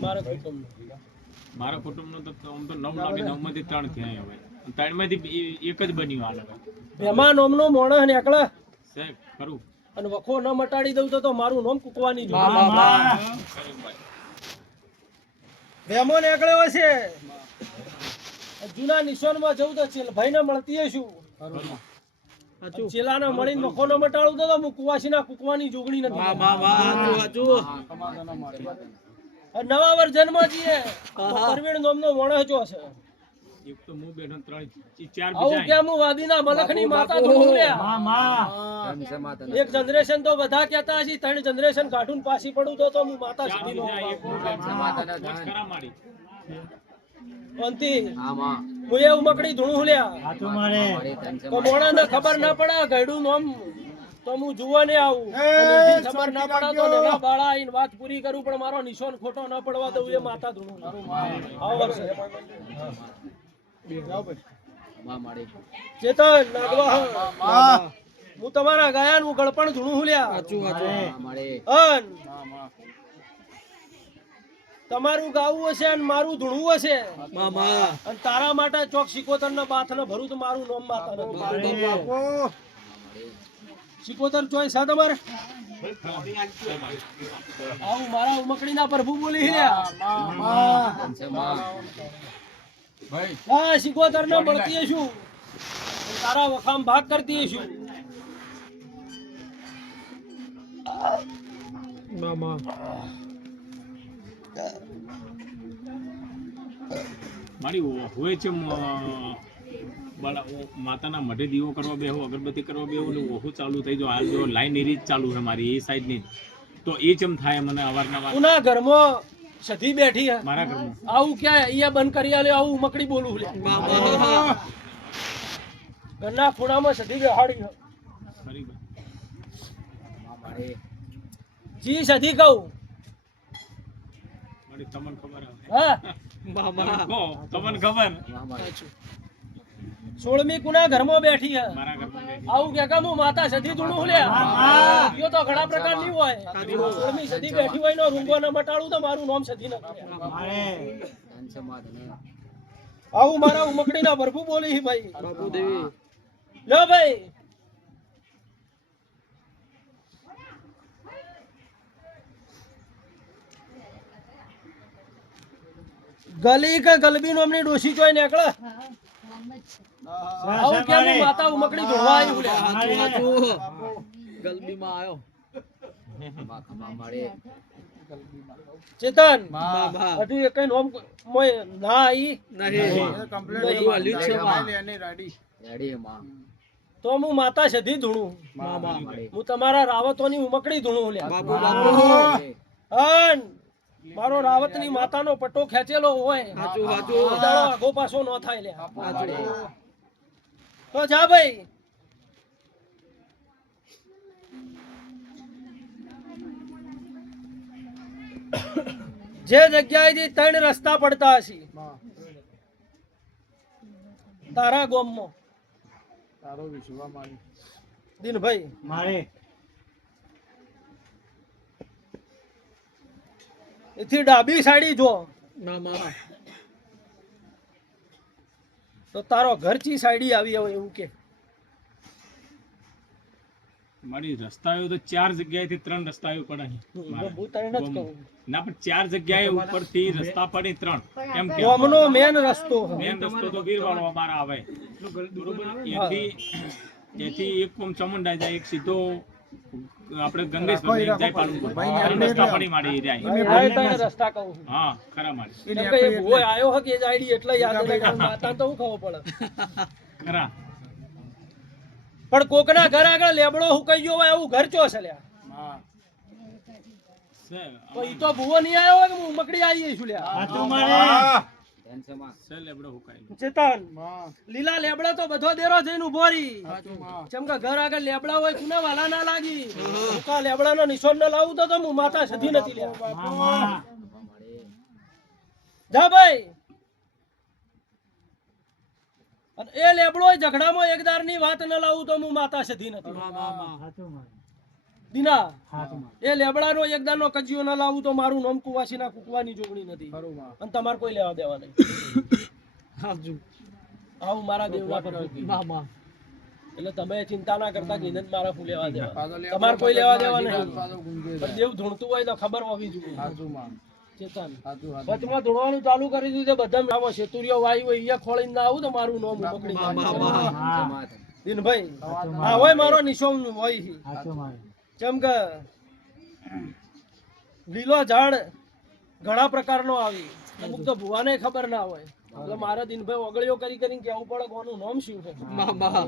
મારા કુટુંબ મારા કુટુંબનો તો આમ તો 9 લાગે 9 માંથી 3 થયા હવે 3 માંથી એક જ બન્યું હાલ હવે. મહેમાન ઓમનો મોણસ નીકળે સાહેબ ખરું અને વખો ન મટાડી દઉં તો મારું નામ કુકવાની જો મહેમાન નીકળ્યો છે જૂના નિશાનમાં જવું તો ભાઈને મળતી હશું ચેલાને મળીને વખો ન મટાડું તો હું કુવાસીના કુકવાની જોગણી નથી નવા વર્ઝનમાં જઈએ પરવીણ નામનો મોણસ જો છે એક તો હું બેઠો 3 4 આવું બીજા કેમ હું વાદીના મલખની માતા ધૂણું લ્યા એક જનરેશન તો બધા કહેતા હશે 3 જનરેશન કાઢું પાછી પડું તો હું માતા સીધી નો ખરા મારી અંતી હું એ ઉમકડી ધૂણું લ્યા તો મોણાને ખબર ના પડે ગયડું નામ તો હું જોવા ને આવું અને એની ખબર ના પડે તો નાના બાળા આઈને વાત પૂરી કરું પણ મારો નિશાન ખોટો ન પડવા દઉં એ માતા ધૂણું આવો વર્ષે ચેતન નાગવા હું તમારા ગાયન હું ગળપણ ધૂણું લ્યા અન તમારું ગાવું હશે અને મારું ધૂણવું હશે અને તારા માટે ચોક સિકોતર ના બાથ ને ભરું તો મારું નામ માતા નથી સિકોતર ચોઈસ હા તમારે આવું મારા ઉમકડીના પ્રભુ બોલી રહ્યા હા સિકોતર ને મળતી હશું તારા વખામ ભાગ કરતી હશું મારી હોય છે માતાના મઢે દીવો કરવા બેહો અગરબત્તી કરવા બેહો ને ઓહું ચાલુ થઈ જાય હાલ જો લાઈન એરી જ ચાલુ છે મારી એ સાઈડ ની તો એ ચમ થાય મને અવારનવાર ઉના ઘરમાં સધી બેઠી હે મારા ઘરમાં આવું ક્યાં અહીંયા બંધ કરી આલે આવું મકડી બોલું લે ઘરના ખૂણામાં સધી બેહાડી હે ફરી જી સધી કહું મારી તમને ખબર હા તમને ખબર 16મી કુના ઘરમાં બેઠી હે મારા ઘરમાં આવું કે હું માતા સધી ધૂણું લે યો તો ઘણા પ્રકારની હોય 16મી સધી બેઠી હોય નો રૂંગો ન મટાડું તો મારું નામ સધી ન આવું મારા ઉમકડીના પ્રભુ બોલી ભાઈ બાપુ દેવી લો ભાઈ ગલી કે ગલબી નામની ડોશી જોઈ નીકળે આવું કેમ હું માતા ઉમકડી ધોવા આવ્યું લે ગલબીમાં આવ્યો ચેતન હજુ એક નોમ મોય ના આઈ નહીં કમ્પ્લીટ વાલ્યું છે તો હું માતા સધી ધૂણું હું તમારા રાવતોની ઉમકડી ધૂણું લે બાપુ અન મારો રાવતની માતાનો પટ્ટો ખેંચેલો હોય સાચું કોઈ સાચું દાડો આગો પાછો ન થાય લ્યા. તો જા ભાઈ. જે જગ્યાએથી 3 રસ્તા પડતા હશે તારા ગામમાં તારો વિશ્વા મારી દિનભાઈ મારે એથી ડાબી સાઈડી જો મામા તો તારો ઘર ચી સાઈડી આવી હોય એવું કે મારી રસ્તાઓ તો 4 જગ્યાએથી 3 રસ્તાઓ પડે અહીં. હું તને જ કહું ના પણ 4 જગ્યાએ ઉપરથી રસ્તા પડે 3 એમ કે ગામનો મેન રસ્તો મેન રસ્તો તો વીરવાળો અમારા આવે બરોબર એથી એક કોમ ચામુંડા જાય એક સીધો આપણે ગંગેશ મંદિર જાય પાલનપુર રસ્તા પડી માડી જાય રસ્તા કહું છું. હા ખરા માડી કેમ કે એ ભૂવો આયો હકે એ જ આઈડી એટલે યાદ રહે કે માતા તો હું ખબર પડે ખરા પણ કોકના ઘર આગળ લેબડો હુકાઈ ગયો હોય એવું ઘર ચો છે લ્યા છે તો ઈ તો ભૂવો નહીં આયો હોય કે હું મકડી આવી છું લ્યા સાચું મારે છે લેબડો હુકાયેલો ચેતન લીલા લેબડા તો બધો દેરો થઈને ઉભો રહી જેમ કે ઘર આગળ લેબડા હોય કુના વાલા ના લાગી હુકા લેબડાનો નિશાન ન લાવું તો હું માતા સધી નથી લ્યા મામા જા ભાઈ અને એ લેબડો ઝઘડામાં એકદારની વાત ન લાવું તો હું માતા સધી નથી સાચું મારે દીના સાચું મારે એ લેબડાનો એકદારનો કજિયો ન લાવું તો મારું નામ કુવાસીના કુકવાની જોગણી નથી અને તમારે કોઈ લેવા દેવા નહીં સાચું આવું મારા દેવના પર મામા એટલે તમે ચિંતા ના કરતા કે ઇનત મારા ફૂ લેવા દેવા તમારે કોઈ લેવા દેવા નહીં પણ દેવ ધૂણતું હોય તો ખબર હોવી જોઈએ ચેતન વચમાં ધૂણવાનું ચાલુ કરી દીધું બધા આમાં શેતુરિયો વાયુ હોય અહીંયા ખોળીને ના આવું તો મારું નામ પકડી મામા દિનભાઈ હા હોય મારો નિશોમ હોય છે. સાચું મારે કેમ કે લીલો ઝાડ ઘણા પ્રકારનો આવી અમુક તો ભુવાને ખબર ના હોય એટલે મારા દિનભાઈ ઓગળીઓ કરી કરીને કેવું પડે કોનું નામ શું છે મામા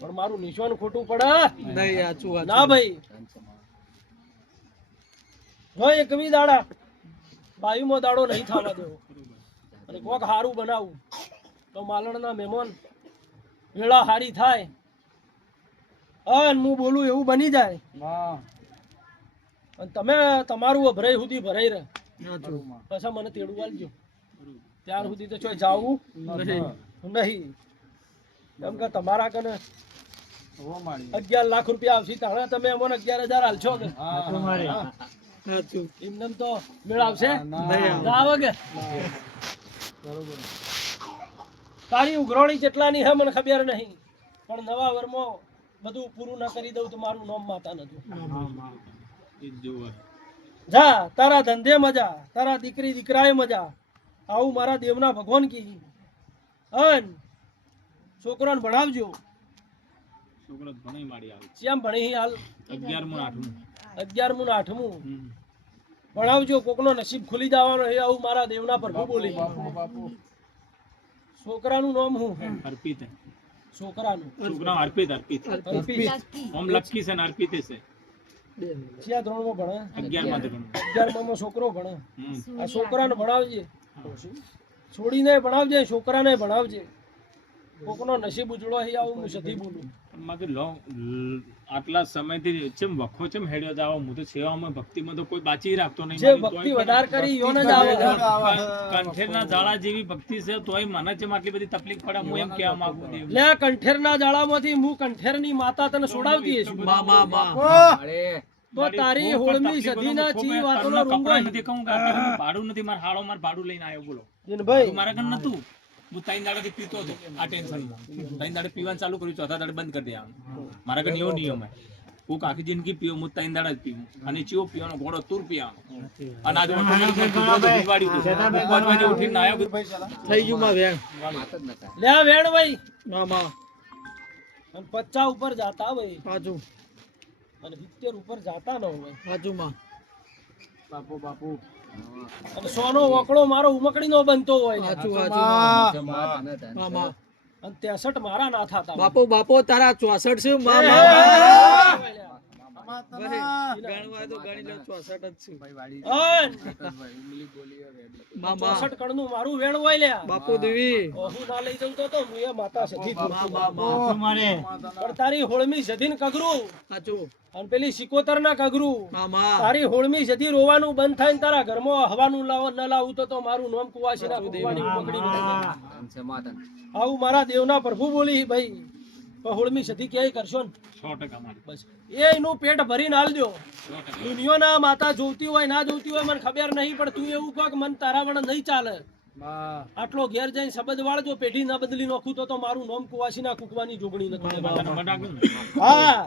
પણ મારું નિશાન ખોટું પડે નહીં સાચું ના ભાઈ હોય એકવી દાડા બાયુમાં દાડો નહીં થવા દેવો અને કોક હારું બનાવું તો માલણના મહેમાન વેળા હારી થાય અને હું બોલું એવું બની જાય અને તમે તમારું ભરાઈ સુધી ભરાઈ રહે પછી મને તેડું આલજો ત્યાર સુધી તો ચોય જાવું નહીં કેમ કે તમારા કને 11 લાખ રૂપિયા આવશે તાણે તમે અમને 11,000 હાલશો કે સાચું મારે સાચું એમને તો મેળ આવશે નહીં ના આવે કે તારી ઉઘરાણી જેટલાની હે મને ખબર નહીં પણ નવા વરમાં બધું પૂરું ના કરી દઉં તો મારું નામ માતા નથી એ જોવે જા તારા ધંધે મજા તારા દીકરી દીકરાએ મજા આવું મારા દેવના ભગવાન કી અન છોકરાને ભણાવજો છોકરો ભણી માડી આવે શ્યામ ભણી હાલ 11મું 8મું 11મું ને 8મું ભણાવજો કોકનો નસીબ ખુલી જવાનો એ આવું મારા દેવના પ્રભુ બોલી છોકરાનું નામ શું અર્પિત છોકરાનું છોકરા અર્પિત અર્પિત અર્પિત ઓમ લક્કી છે ને અર્પિત છે કયા ધોરણમાં ભણે 11માં ધોરણ 11માં છોકરો ભણે આ છોકરાને ભણાવજે છોડીને ભણાવજે છોકરાને ભણાવજે કોકનો નસીબ ઉજળો છે આવું હું સધી બોલું મારે આટલા સમયથી ચેમ વખો ચેમ હેડ્યો જાવ હું તો સેવામાં ભક્તિમાં તો કોઈ બાચી રાખતો નહીં જે ભક્તિ વધાર કરી યોને જ આવે કંઠેરના ઝાડા જેવી ભક્તિ છે તોય મને ચેમ આટલી બધી તકલીફ પડે હું એમ કહેવા માંગુ દેવ લે કંઠેરના જાળામાંથી હું કંઠેરની માતા તને છોડાવતી છું મામા તો તારી હોળમી સદીના ચી વાતનો રૂંગો નથી કહું કે આટલું ભાડું નથી મારા હાડો માર ભાડું લઈને આવ્યો બોલો દિનભાઈ મારા ઘર નતું હું 3 દાડાથી પીતો હતો આ ટેન્શનમાં 3 દાડે પીવાનું ચાલુ કર્યું ચોથા દાડે બંધ કરી દેવાનું મારા ઘર એવો નિયમ હે હું આખી જિંદગી પીવું હું 3 દાડા જ પીવું અને ચીવો પીવાનો ઘોડો તુર પીવાનો અને આજે ઉઠીને આવ્યો થઈ ગયું માં વેણ લે વેણ ભાઈ મામા અને 50 ઉપર જાતા ભાઈ સાચું અને 70 ઉપર જાતા ન હોય સાચું માં અને સોનો વકડો મારો ઉમકડીનો બનતો હોય સાચું મામા અને 63 મારા ના થાતા હોય. બાપો તારા 64 છે મામા ગણવા તો ગણી લો 64 જ છું મામા 64 કણનું મારું વેણ હોય લ્યા બાપુ દેવી હું ના લઈ જઉં તો હું એ માતા સધી મામા મારે પણ તારી હોળમી સધીન કગરું સાચું અને પેલી સિકોતર ના કગરું મામા તારી હોળમી સધી રોવાનું બંધ થાય ને તારા ઘરમાં હવાનું ન લાવું તો મારું નામ કુવાસી ના કુવાની પકડી આવું મારા દેવના પ્રભુ બોલી ભાઈ પણ હોળમી સધી ક્યાંય કરશો ને 100% મારી બસ એનું પેટ ભરીને હાલ દો દુનિયાના માતા જોતી હોય ના જોતી હોય મને ખબર નહીં પણ તું એવું કહો કે મને તારા વડે નહીં ચાલે આટલો ઘેર જઈને શબ્દ વાળજો પેઢી ના બદલી નાખું તો મારું નામ કુવાસી ના કુકવાની જોગણી નથી હા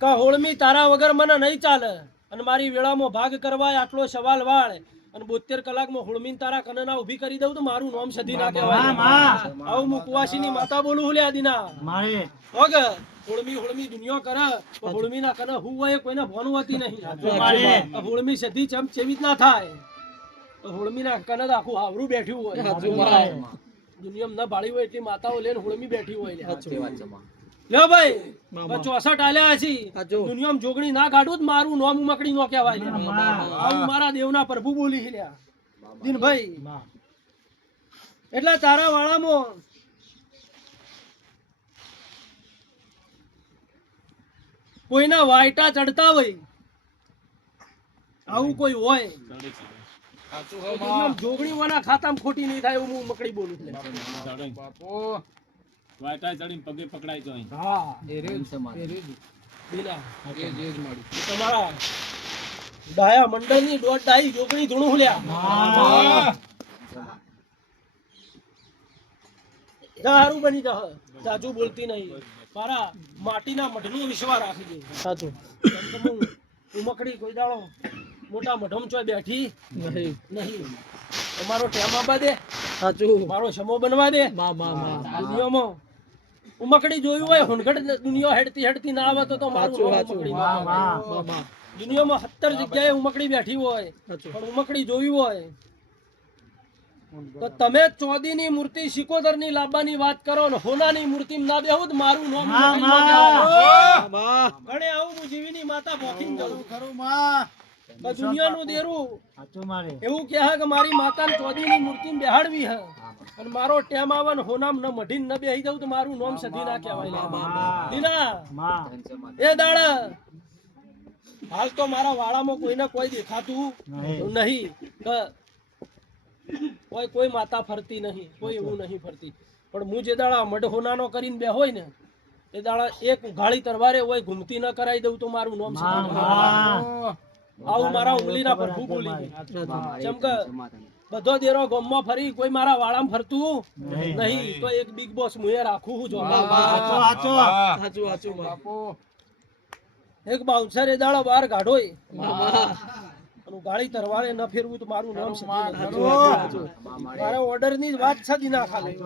કા હોળમી તારા વગર મને નહીં ચાલે અને મારી વેળામાં ભાગ કરવા આટલો સવાલ વાળ અને 72 કલાકમાં હોળમીન તારા કનના ઊભી કરી દઉં તો મારું નામ સધી ના કહેવાય આવું હું કુવાસીની માતા બોલું હું લે આદિના મારે ઓગ હોળમી દુનિયા કરે તો હોળમીના કને હું હોય કોઈને ભોનું હોતી નહીં હોળમી સધી ચમ ચેવી જ ના થાય તો હોળમીના કને તો આખું હાવરું બેઠ્યું હોય દુનિયામાં ન ભાળી હોય એટલી માતાઓ લઈને હોળમી બેઠી હોય લ્યો ભાઈ 64 આલ્યા છે દુનિયામાં જોગણી ના કાઢું તો મારું નામ ઉમકડી નો કહેવાય આવું મારા દેવના પ્રભુ બોલી લ્યા દિનભાઈ એટલે તારા વાળામાં કોઈના વાયટા ચડતા હોય આવું કોઈ હોય જોગણીઓના ખાતામાં ખોટી નહીં થાય એવું હું મકડી બોલું છું વાયટા ચડીને પગે પકડાઈ જાય હા તમારા ડાયા મંડળની દોઢ ડાઈ જોગણી ધૂણું લ્યા હારું બની જા જાજુ બોલતી નહીં મારા માટીના મઢનો વિશ્વાસ રાખી દે સાચું ઉમકડી કોઈ દાડો મોટા મઢમ ચોય બેઠી નહીં તમારો ટેમ આપવા દે સાચું મારો સમો બનવા દે દુનિયામાં ઉમકડી જોયું હોય હુનગઢ દુનિયા હેડતી ના આવે તો મારું દુનિયામાં 70 જગ્યાએ ઉમકડી બેઠી હોય પણ ઉમકડી જોયું હોય તો તમે ચોદીની મૂર્તિ સિકોતરની લાંબાની વાત કરો ને હોનાની મૂર્તિ ના બેહું તો મારું નામ ગણે આવું હું જીવીની માતા ભોખીને જાઉં ખરું માં દુનિયાનું દેરું સાચું મારે એવું કહે કે મારી માતાને ચોદીની મૂર્તિ બેહાડવી હે અને મારો ટેમ આવે ને હોનામ ન મઢીને ન બેહી દઉં તો મારું નામ સધી ના કહેવાય દીના એ દાડા હાલ તો મારા વાળામાં કોઈને કોઈ દેખાતું નહીં કોઈ માતા ફરતી નહીં કોઈ એવું નહીં ફરતી પણ હું જે દાડા મઢ હોનાનો કરીને બે હોય ને એ દાડા એક ઉઘાળી તરવારે હોય ઘૂમતી ન કરાઈ દઉં તો મારું નામ આવું મારા ઉંગલીના પ્રભુ બોલી જેમ કે બધો દેરો ગામમાં ફરી કોઈ મારા વાળામાં ફરતું નહીં તો એક બિગ બોસ મુએ રાખું હું જો એક બાઉન્સર એ દાડા બહાર કાઢોય ગાળી તરવારે ન ફેરવું તો મારું નામ છે મારા ઓર્ડર ની જ વાત છે દીના ખાલી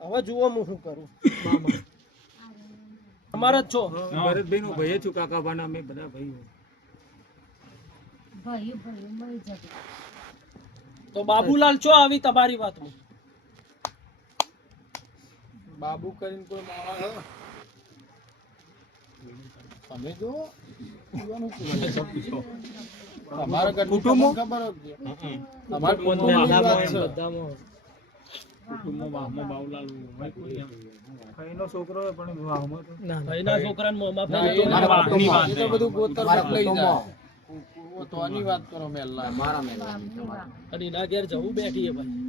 હવે જુઓ હું શું કરું અમારા જ છો ભરતભાઈ નું ભાઈ છું કાકા બાના અમે બધા ભાઈઓ તો બાબુલાલ છો આવી તમારી વાતમાં બાબુ કરીને કોઈ માણસ તમે જો તમારા ઘર કુટુંબ ખબર જ છે તમારા કુટુંબની વાત છે ભાઈનો છોકરો પણ વિવાહમાં તો ભાઈના છોકરાને મોમાં તો બધું ગોતર લઈ જાય તો આની વાત કરો મેલ્લા મારા મેલ્લા અને ના ઘેર જવું બેઠી હે ભાઈ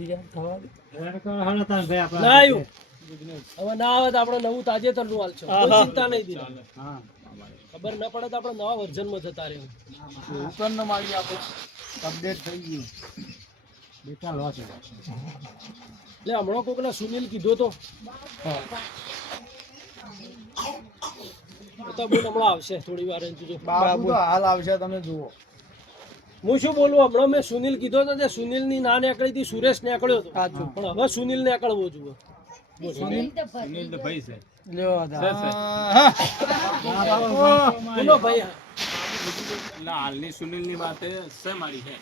ના આવ્યું હવે ના આવે તો આપણે નવું તાજેતરનું હાલ છે કોઈ ચિંતા નહીં દીધા ખબર ના પડે તો આપણે નવા વર્ઝનમાં જતા રહેવું ઉપર ન મારી આપણે અપડેટ થઈ ગયું બેટા લો છે એટલે હમણાં કોકને સુનિલ કીધો તો તો બોલ હમણાં આવશે થોડી વાર બાબુ તો હાલ આવશે તમે જુઓ હું શું બોલું હમણાં મેં સુનિલ કીધો તો તે સુનિલ ની ના નીકળી હતી સુરેશ નીકળ્યો હતો પણ હવે સુનિલ નીકળવો જોઈએ સુનિલ તો ભાઈ છે બોલો ભાઈ એટલે હાલની સુનિલની વાત છે મારી છે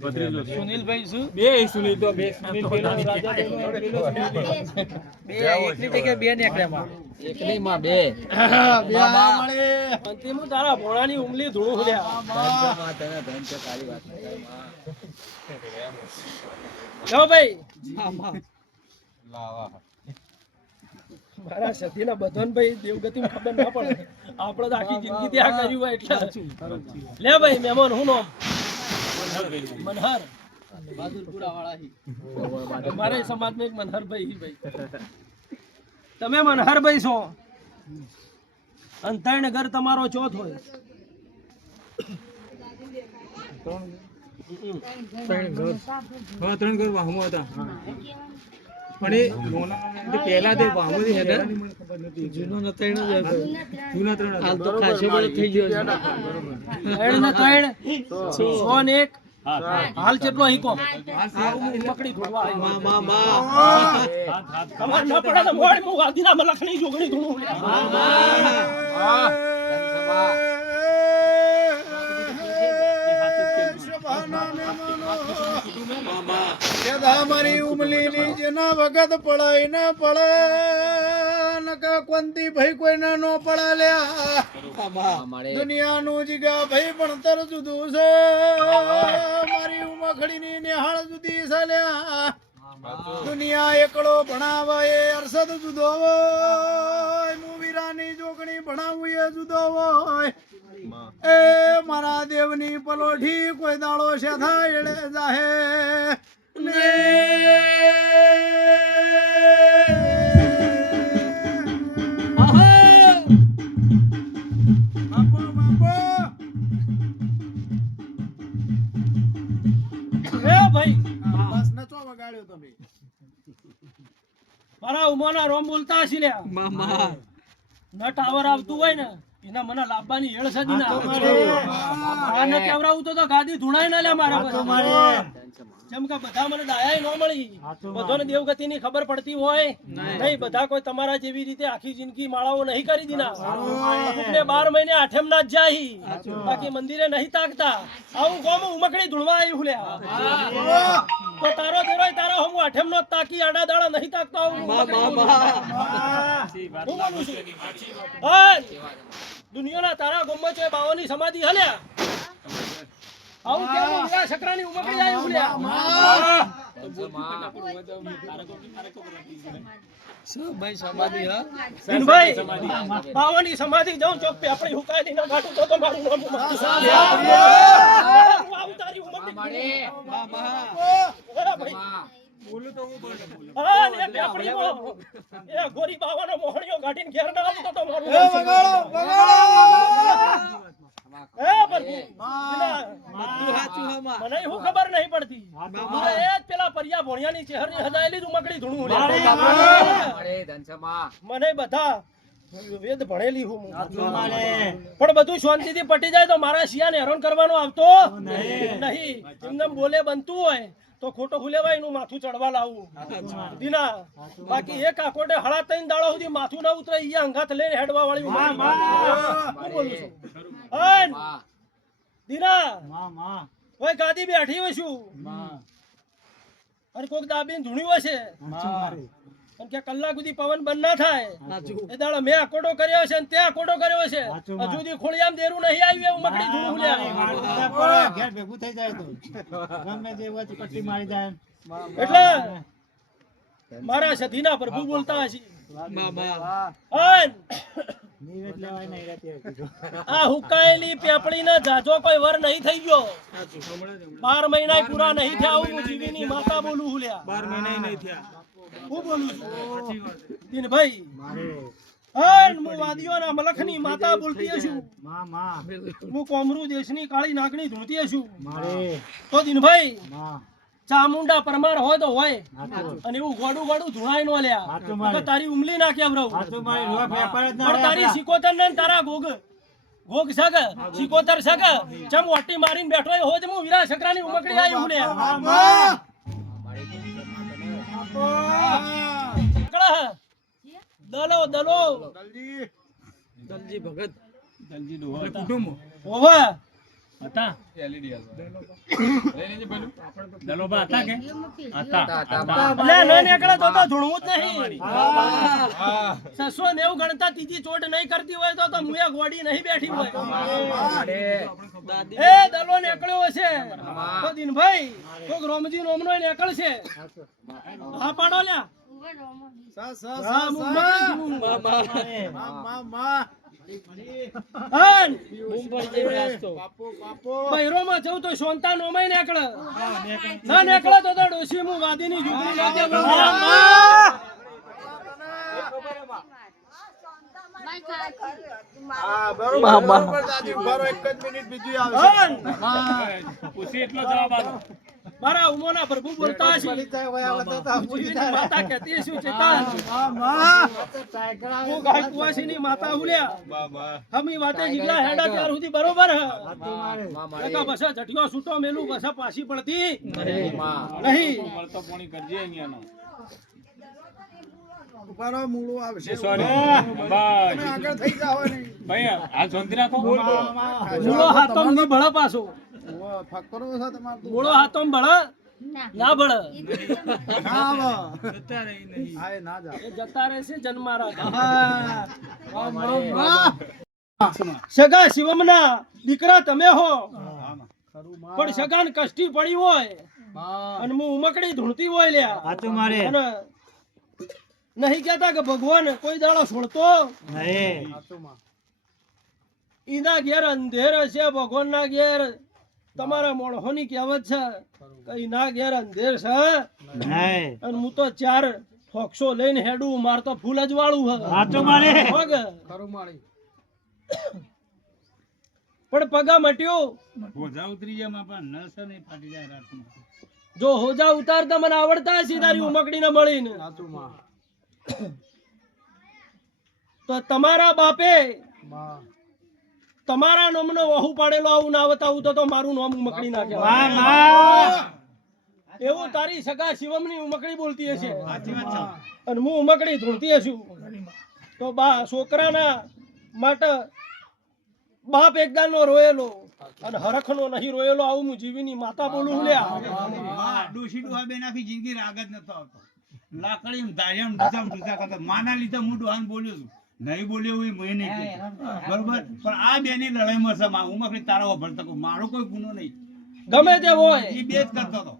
ભત્રીજો છે. સુનિલભાઈ શું બે સુનિલ તો બે સુનિલ પેલો રાજા પેલો એકની જગ્યાએ બે નીકળ્યા અંતિમ તારા ભોળાની ઉંગલી ધૂળું હુલ્યા લો ભાઈ મારા સતીના બધાને ભાઈ દેવગતિમાં ખબર ના પડે આપણે તો આખી જિંદગી ત્યાં કર્યું હોય એટલે લે ભાઈ મહેમાન હું નામ મનહર અમારે સમાજમાં એક મનહરભાઈ ભાઈ તમે મનહરભાઈ છો અંતરણ ઘર તમારો ચોથ હોય હા 3 ઘર વાહમો હતા પણ એ જે પહેલા તે વાહમો થી હેડર જૂનો નતેણો જ હતો. જૂના 3 હાલ તો ખાસો બધો થઈ ગયો છે. 3 ને 3 100 ને 1 હાલ કેટલો હીકો પકડી ઘોડવા તમાર ન પડે તો મોડ મુ ગાદીના લખણી જોગણી ધૂણું મારી ઉમલીની જેના વખત પડાય ન પડે નકા કોંતી ભાઈ કોઈને નો પડા લ્યા દુનિયાનું જીગા ભાઈ ભણતર જુદું છે મારી ઉમખડીની નિહાળ જુદી છે લ્યા દુનિયા એકડો ભણાવે એ અરસદ જુદો હોય મુવીરાની જોગણી ભણાવું એ જુદો હોય એ મારા દેવની પલોઠી કોઈ દાડો શેથા એળે જાહે ને બાપો બાપો એ ભાઈ બસ નચો વગાડ્યો તમે મારા ઉમાના રોમ બોલતા હશી લ્યા મામા ન ટાવર આવતું હોય ને એના મને લાવવાની હેળ સદી ના આને કેવરાવું તો ગાદી ધુણાઈ ના લે મારા પર જેમ કે બધા મને દાયા ન મળી બધાને દેવગતિની ખબર પડતી હોય નહીં બધા કોઈ તમારા જેવી રીતે આખી જિંદગી માળાઓ નહીં કરી દીના એટલે 12 મહિને આઠમ ના જ જાય બાકી મંદિરે નહીં તાકતા આવું ગોમ ઉમકડી ધૂળવા આવી હુલ્યા તો તારો દેરોય તારા હું આઠમ નો તાકી આડા દાડા નહીં તાકતો આવું હું બોલું છું દુનિયાના તારા ગોમમાં છે બાવાની સમાધિ હલ્યા આવું કેવું ઉલા સકરાની ઉમકડી આવી હુલ્યા ભાઈ સમાધિ હા ભાઈ બાવાની સમાધિ જાઉં ચોક પે આપણે હુકાય દઈને ગાટું તો મારું નામ આવું તારી ઉમકડી બોલું તો હું બોલું હા ને આપણી બોલો એ ગોરી બાવાનો મોહણીઓ ગાડીને ઘેર ના આવતો તો મારું નામ વગાડો એ પ્રભુ બધું સાચું હમા મને હું ખબર નહીં પડતી મને એ જ પેલા પરિયા ભોણિયાની ચહેરની હજાયેલી ઉમકડી ધૂણું મને બધા વેદ ભણેલી હું પણ બધું શાંતિથી પટી જાય તો મારા શિયાને હેરાન કરવાનો આવતો નહીં એમને બોલે બનતું હોય તો ખોટો ખુલેવાય એનું માથું ચડવા લાવું દીના બાકી એક આકોટે હળા 3 દાડો સુધી માથું ના ઉતરે ઈ અંગાથ લઈને હેડવા વાળી હું બોલું છું અન દીના ઓય ગાદી બેઠી હોય છું અરે કોક દાબીને ધૂણ્યું હશે અને કે કલાક સુધી પવન બંધ ના થાય એ દાડો મેં આકોટો કર્યો છે ને તે આકોટો કર્યો છે હજુ સુધી ખોળિયામ દેરું નહીં આવ્યું એવું મકડી ધૂણું લ્યા ઘેર ભેગું થઈ જાય તો ગમે તે હોય કટ્ટી મારી જાય એટલે મારા સધીના પ્રભુ બોલતા હશે મામા અન નીરજ લેવાય નહીં રહેતી આ હુકાયેલી પેપડીના જાજો કોઈ વર નહીં થઈ ગયો 12 મહિના પૂરા નહીં થયા હું જીવીની માતા બોલું હુલ્યા 12 મહિના નહીં થયા હું બોલું છું દીન ભાઈ અન હું વાદીઓના મલખની માતા બોલતી છું હું કોમરૂ દેશની કાળી નાગણી ધૂણતી છું તો દીન ભાઈ ચામુંડા પરમાર હોય તો હોય અને એવું ગોડું ગોડું ધુણાઈ નો લ્યા તો તારી ઉમલી નાખ્યા બ્રો પણ તારી સિકોતર ને તારા ગોગ સગ સિકોતર સગ ચમ ઓટી મારીને બેઠો હોય હોજ હું વીરા શકરાની ઉમકડી આવી ઉમલ્યા દલો દલો દલજી ભગત દલજી ડોહો હતા. ઓવે હતા દલોબા હતા કે હતા એટલે ન નીકળે તો ધૂણવું જ નહીં. 690 ગણતા ત્રીજી ચોટ નહીં કરતી હોય તો મુએ ગોડી નહીં બેઠી હોય. એ દલો નીકળ્યો હશે તો દિનભાઈ કોક રોમજી નોમનો નીકળશે. હા પાડો લ્યા. હા, મુંબઈ. અન બૈરોમાં જવું તો સોનતા નોમાય નીકળે. ના નીકળે તો ડોશી હું વાદીની ઝૂંપડી લેતે પૂછી એટલો જવાબ આલો. મારા ઉમોના પ્રભુ બોલતા હશે. માતા કહેતી શું ચેતન હું ગાય કુવાસીની માતા હુલ્યા હમી વાતે જીગલા હેડા ત્યાર સુધી બરોબર હ કાકા બસા જટિયો છૂટો મેલું બસા પાછી પડતી નહીં. મળતો પોણી કરજે અહીંયાનો. ઉભારો મૂળો આવશે સોરી બસ આગળ થઈ જાવ નહીં ભાઈ હાલ શાંતિ રાખો. મૂળો હાથમ ની ભળ પાછો ફકરો છે તમાર મૂળો હાથમ ભળ ના ભળ આય ના જા એ જતા રહેશે જન્મારા. સગા શિવમના દીકરા તમે હો પણ સગાન કષ્ટી પડી હોય અને હું ઉમકડી ધૂણતી હોય લ્યા. સાચું મારે અને નહીં કહેતા કે ભગવાન કોઈ દાડો છોડતો નહીં. ઈના ઘેર અંધેર છે ભગવાન ના ઘેર તમારા મોણહોની કહેવત છે કે ઈના ઘેર અંધેર છે નહીં. અને હું તો 4 ફોક્સો લઈને હેડું માર તો ફૂલ જ વાળું હે. સાચું મારે હોગ. ખરું માળી પણ પગા મટ્યો બોધા ઉતરી જાય માં પણ નસ નહીં ફાટી જાય રાતમાં. જો હોજા ઉતારતા મને આવડતા હશે તારી ઉમકડીને મળીને સાચું માં તો તમારા બાપે માં તમારા નામનો વહુ પાડેલો આવું ના બતાવું તો મારું નામ ઉમકડી ના કહેવાય. વાહ વાહ. એવું તારી સગા શિવમની ઉમકડી બોલતી હશે સાચી વાત છે. અને હું ઉમકડી ધૂણતી હશું તો બા છોકરાના માટે બાપ એકદાનો રોયેલો અને હરખનો નહીં રોયેલો આવું હું જીવીની માતા બોલું લ્યા. માં ડોશી ડોહા બેન આખી જિંદગી રાગ જ નતો આવતો. લાકડી ધાર્યા ઢૂસા કરતા માના લીધે હું ડોહાન બોલ્યો છું. નહીં બોલ્યો હોય મેં નહીં કીધું. બરોબર પણ આ બેની લડાઈમાં છે માં ઉમકડી તારા વભરતો મારો કોઈ ગુનો નહીં. ગમે તે હોય એ બે જ કરતો હતો.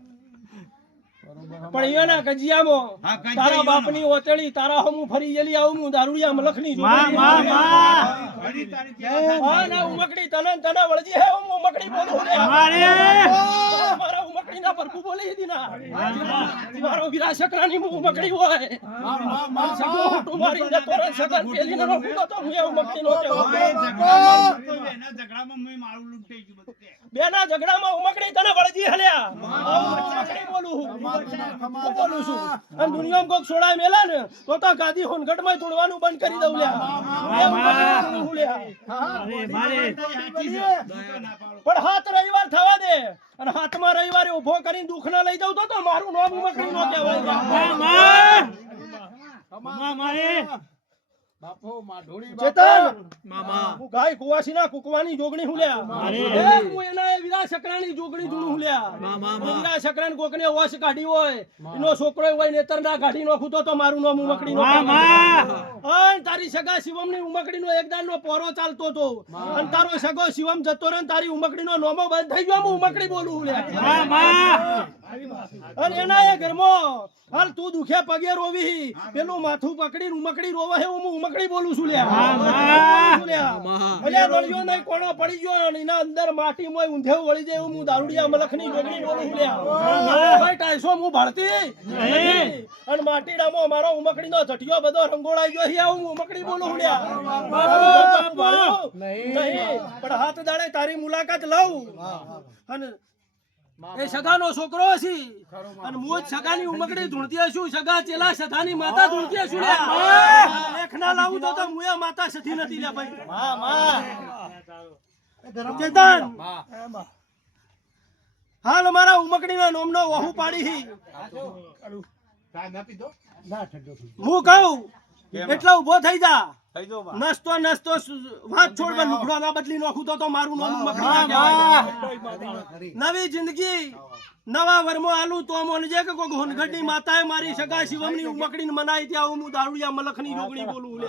પણ અહીંયાના કજિયામાં હા, કજિયા તારા ઈયોનો. બાપની ઓતેડી તારા હમું ફરી ગયેલી આવું હું દારૂડિયા મલખની માં માં માં. ઘણી તારી કેવા હા ના ઉમકડી તને તને વળજી હે હું ઉમકડી બોલું લ્યા. મારે મારા ઉમકડીના પરખું બોલી દીના મારો વીરા શકરાની હું ઉમકડી હોય સગો હોટું મારી જતો રે સગન પેલીને રોકું તો હું એ ઉમકડીનો કહેવાય. એના ઝઘડામાં મેં મારું લૂંટ થઈ ગયું બધું. બેના ઝઘડામાં ઉમકડી તને વળજી હલ્યા ઉમકડી બોલું હું બોલું છું અને દુનિયામાં કોક છોડાય મેલા ને તો ગાદી હોનગઢમાં તોડવાનું બંધ કરી દઉં લ્યા. એ ઉમકડી તોડું લ્યા. મારે પણ હાથ રવિવાર થવા દે અને હાથમાં રવિવારે ઉભો કરીને દુઃખ ના લઈ જાવ તો મારું નામ ઉમકડી નો કહેવાય. મારે બાપો માઢોળી ચેતન મામા હું ગાય કુવાસીના કુકવાની જોગણી હુલ્યા અરે. એ હું એના એ વીરા શકરાની જોગણી જોડું હુલ્યા. વીરા શકરાને કોકને વોશ કાઢી હોય એનો છોકરો હોય નેતરના કાઢી નાખું તો મારું નામ ઉમકડીનો મામા. અને તારી સગા શિવમની ઉમકડીનો એકદાનનો પોરો ચાલતો તો અને તારો સગો શિવમ જતો રહ્યો ને તારી ઉમકડીનો નોમો બંધ થઈ ગયો હું ઉમકડી બોલું હુલ્યા. મામા. અને એના એ ઘરમાં હાલ તું દુખે પગે રોવી પેલું માથું પકડી ઉમકડી રોવે હે હું ઉમકડી બોલું છું લ્યા. બોલું લ્યા. અલ્યા નળિયો નહીં કોણો પડી ગયો અને એના અંદર માટી મોય ઊંધેવ વળી જાય એવું હું દારૂડિયા મલખની જોગણી બોલું છું લ્યા. ભાઈ ટાઈસો હું ભળતી નથી. અને માટીડામાં મારો ઉમકડીનો ઝટિયો બધો રંગોળાઈ ગયો છે હું ઉમકડી બોલું છું લ્યા. નહીં પણ હાથ દાડે તારી મુલાકાત લઉં અને એ સગાનો છોકરો છે અને હું જ સગાની ઉમકડી ધૂણતી છું. સગા ચેલા સધાની માતા ધૂણતી છું લ્યા. લેખ ના લાવું તો હું એ માતા સધી નથી લ્યા ભાઈ. ચેતન હાલ મારા ઉમકડીના નોમનો વહુ પાડી હું કહું એટલા ઉભો થઈ જા થઈ જો બા. નસતો વાત છોડ લુગડો બદલી નાખું તો મારું નામ મકડી ના કહેવાય. નવી જિંદગી નવા વર્મો આલુ તો મોને જે કે કોઈ હોનગઢની માતાએ મારી સગા શિવમની ઉમકડીને મનાઈ ત્યાં હું દારૂડિયા મલખની રોગણી બોલું લે.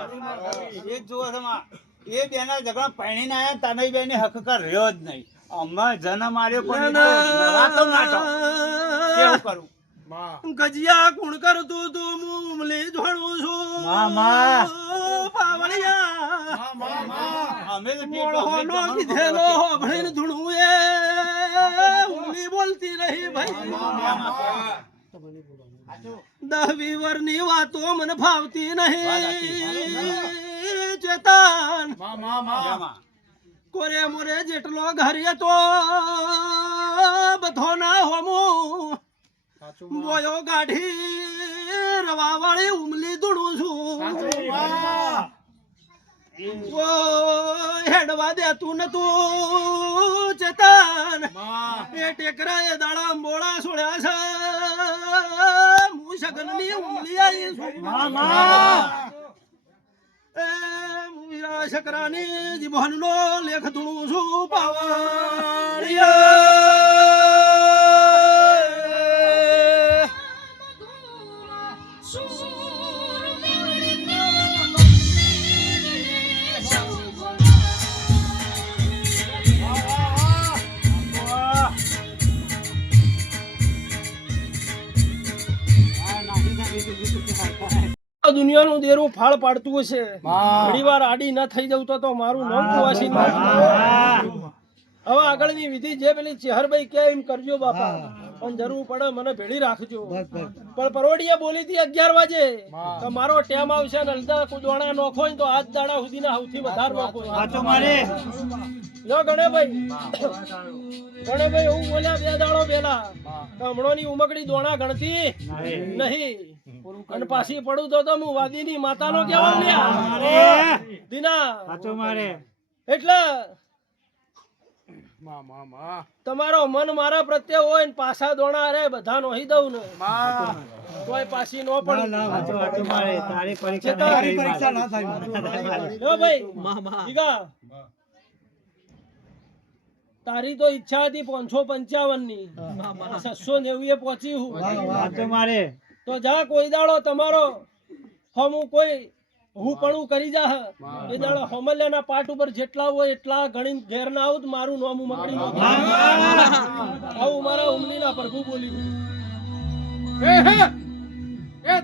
એ જ જુઓ છો માં. એ બેના ઝઘડા પૈણીને આયા તને બેને હકકર રહ્યો જ નહીં. અમે જન્મ આલ્યો પણ નરાતો નાટો કેવું કરું ગજિયા કુણ કરતું તું મુમલી જોડું છું પાવળિયા અમે તો મોળોનો કીધેલો ભણીને ધૂણું એ ઉમલી બોલતી રહી ભાઈ. 10 વરની વાતો મને ફાવતી નહીં ચેતન કોરે મોરે જેટલો ઘરે તો બધો ના હોમું બોયો ગાઢી રવા વાળી ઉમલી ધૂણું છું. હેડવા દે તું ન તું ચેતન એ ટેકરા એ દાડા મોળા છોડ્યા છે હું સગનની ઉમલી આવી છું. શકરાની જીવનનો લેખ ધૂણું છું દુનિયાનું દેરું ફાળ પાડતું હશે. ઘણી વાર આડી ન થઈ જવું તો મારું નામ કુવાસી. હવે આગળની વિધિ જે પેલી ચેહરભાઈ કે એમ કરજો બાપા, પણ જરૂર પડે મને ભેળી રાખજો. પણ પરોડિયા બોલી હતી 11 વાગે તો મારો ટેમ આવશે ને અલદા કુદવાણા નોખો તો આજ દાડા સુધીના સૌથી વધારે નોખો. લો ગણેભાઈ એવું બોલ્યા 2 દાડો પેલા હમણોની ઉમકડી દોણા ગણતી નહીં અને પાછી પડું તો હું વાદીની માતાનો કહેવા લ્યા દીના એટલે તમારો મન મારા પ્રત્યે હોય ને પાછા દોણા રે બધા નોહી દઉં ને કોઈ પાછી નો પડે. તારી તો ઈચ્છા હતી 555 ની 690 એ પહોંચી હું તો જા કોઈ દાડો તમારો હમું કોઈ હું પણ કરી જા એ દાડો હમલ્યાના પાટ ઉપર જેટલા હોય એટલા ગણી ઘેર ના આવું મારું નામ મકડી આવું મારા ઉમલીના પ્રભુ બોલી.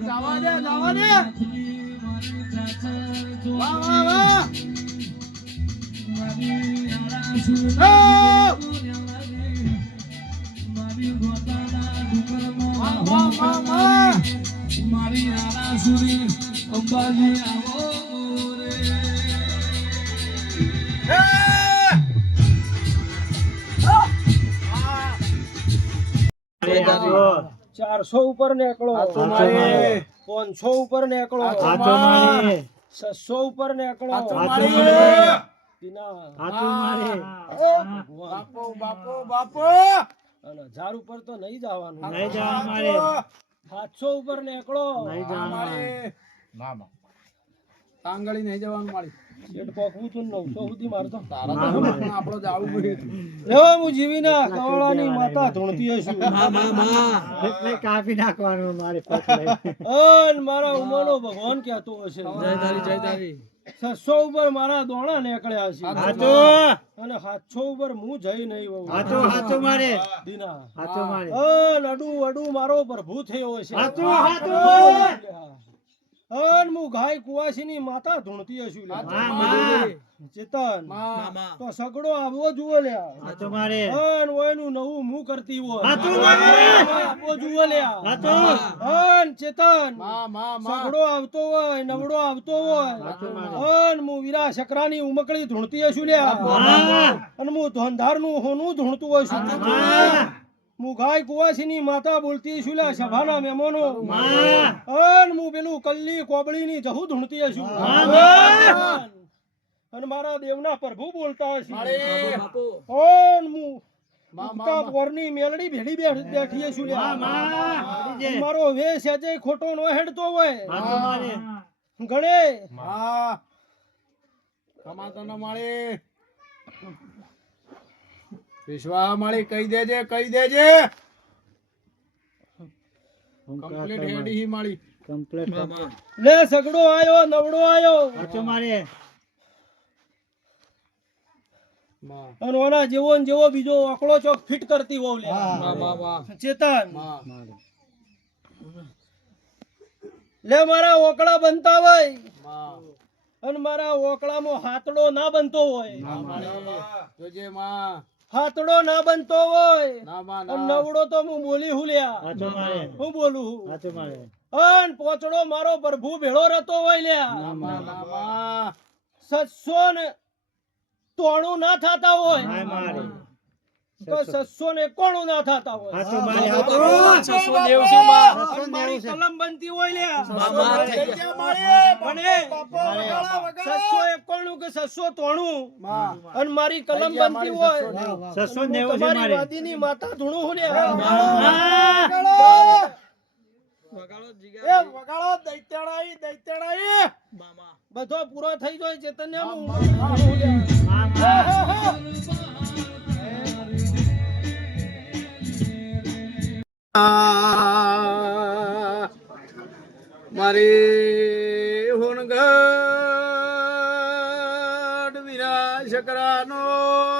જાવા દે વાહ વાહ વાહ ચારસો ઉપર નીકળો, 500 ઉપર નીકળો, 600 ઉપર નીકળો. બાપો અને 1000 ઉપર તો નહીં જવાનું. 700 ઉપર નીકળો. આંગળી નહીં જવાનું મારી શેઠ પોકવું છું 900 સુધી મારતો. આપણો જાવું પડે. લેવો હું જીવીના કવાળાની માતા ધૂણતી હશું. કાપી નાખવાનું મારે અન મારા ઉમરનો ભગવાન કહેતો હશે 600 ઉપર મારા દોણા નીકળ્યા છે અને 700 ઉપર હું જઈ નહીં વહુ દીના અડું મારો પ્રભુ થયો છે. અન હું ગાય કુવાસીની માતા ધૂણતી હશું. ચેતન તો સગડો આવવો જુઓ લ્યા અન ઓયનું નવું મું કરતી હોય આપવો જુઓ લ્યા અન ચેતન સગડો આવતો હોય નવડો આવતો હોય અન હું વીરા શકરાની ઉમકડી ધૂણતી હશું લ્યા અને હું ધોંધારનું હોનું ધૂણતું હોય છું. હું ગાય કુવાસીની માતા બોલતી છું લ્યા સભાના મહેમાનો અન હું પેલું કલ્લી કોબળીની જહુ ધૂણતી હશું અને મારા દેવના પ્રભુ બોલતા હશે અન હું ઉગતા પોરની મેલડી ભેડી બેઠી છું લ્યા મારો વેશ અજય ખોટો નો હેડતો હોય ગણે મામા તને માળી વિશ્વા માળી કહી દેજે કમ્પ્લીટ હેડી હી માળી કમ્પ્લીટ લે સગડો આયો નવડો આયો સાચો મારે અને ઓના જેવો ને જેવો બીજો આકડો ચોક ફિટ કરતી હોવ લે ચેતન લે મારા ઓકળા બનતા હોય અને મારા ઓકળામાં હાથડો ના બનતો હોય જોજે માં હાથડો ના બનતો હોય ના માં અને નવડો તો હું બોલી હું લ્યા સાચો મારે હું બોલું હું સાચો મારે અન પોચડો મારો પ્રભુ ભેળો રહેતો હોય લ્યા ના માં 793 ના થતા હોય ના મારે તો 791 ના થતા હોય સાચો મારે અને મારી કલમ બનતી હોય લ્યા અને 791 કે 793 અને મારી કલમ બનતી હોય 690 છે તમારી મારે વાદીની માતા ધૂણું હું લ્યા એ વગાડો દૈત્યાણાઈ બધો પૂરો થઈ જાય ચેતન્ય મારી હુનગઢ વીરા શકરાનો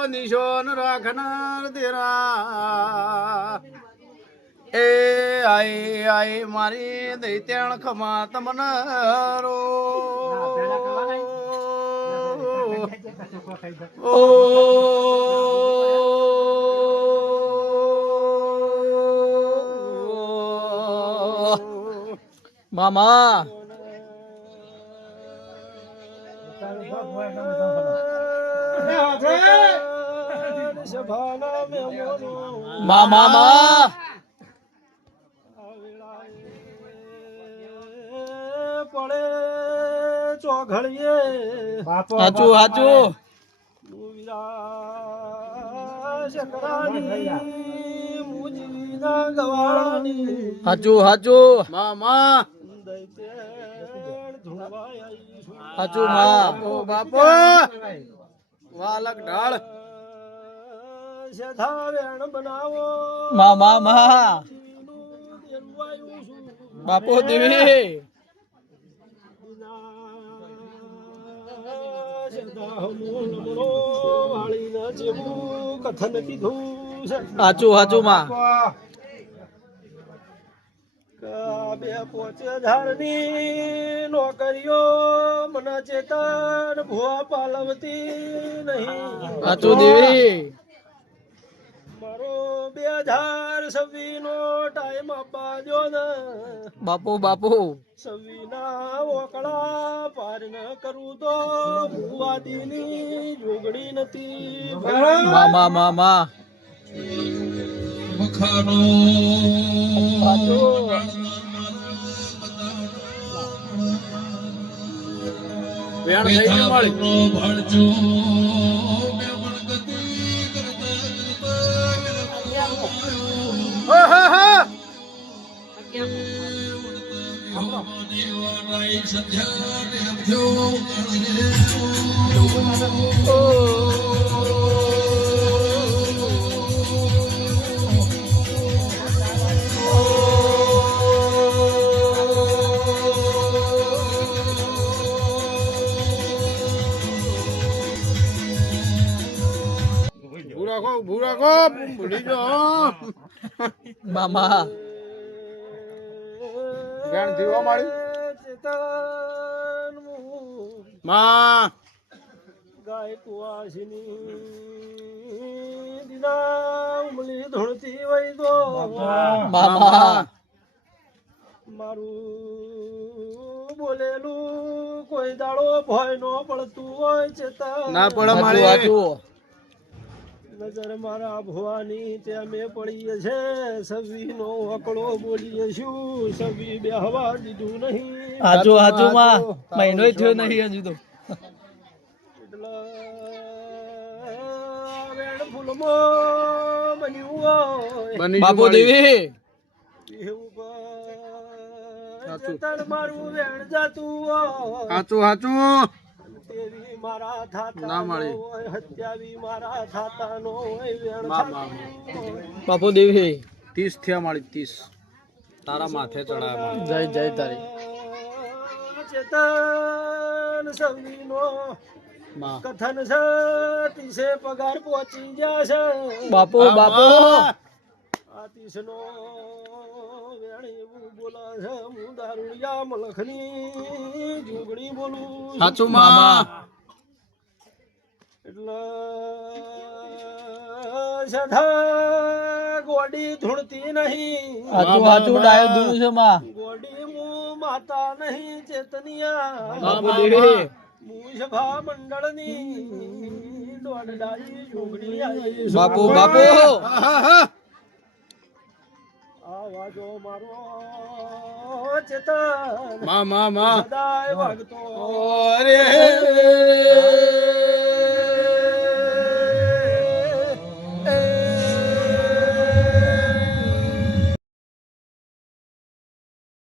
નિશાન રાખનાર તેરા એ આઈ મારી દૈત્યાણ ખમા તમનારો ઓ મામા મામા પડે ચોઘડીએ હાચું હાચું હાચું હાચું મામા હાચું માં બાપો વાલક ઢાળ બનાવો મામા બાપો દેવી કથન કીધું હાચું હાચું માં બે 5000 ની નોકરીઓ મને ચેતન ભુવા પાલવતી નહીં હાચું દેવી મારો 2026 નો ટાઈમ આપવા દો ને બાપુ બાપુ 26 ના ઓકળા પાર ન કરું તો ભુવાદીની જોગડી નથી મામા મામા વેણ થઈ ગયું માળી ભૂરા કો ભૂલી ગયો મામા વેણ જીવા માળી ચેતન માં ગાય કુવાસીની દિના ઉમલી ધૂળતી વઈ દો મામા મારું બોલેલું કોઈ દાડો ભય નો પડતું હોય ચેતન ના પડે હાચું માળી હાચું નજર મારા ભવાની ત્યાં મેં પડીએ છે સવી નો અકળો બોલીએ શું સવી બેહવા દીધું નહીં હાચું હાચું માં મહિનો થયો નહીં હજુ તો એટલે વેણ ફૂલમાં બન્યું હોય બની બાપુ ગયું માળી. દેવી એવું ચેતન મારું વેણ જાતું હોય હાચું હાચું તેવી મારા થાતા નો હોય હત્યાવી મારા થાતા નો હોય વેણ થાતી બાપુ દેવી 30 થયા મારી 30 તારા માથે ચડાયા જય જય તારી ચેતન સવીનો કથન છે તીસે પગાર પહોંચી જશે બાપુ બાપુ આતિશનો વેણ એવું બોલે છે હું દારૂડિયા મલખની જોગણી બોલું સાચું માં એટલે સધા ગોડી ધૂણતી નહીં સાચું સાચું ડાયો દૂર છે માં ગોડી હું માતા નહીં ચેતનિયા બાપુ દેવી મુસભા મંડળની દોડડાઈ જોગણી આવી બાપુ બાપુ આવાજો મારો ચેતન માં સદાય વાગતો અરે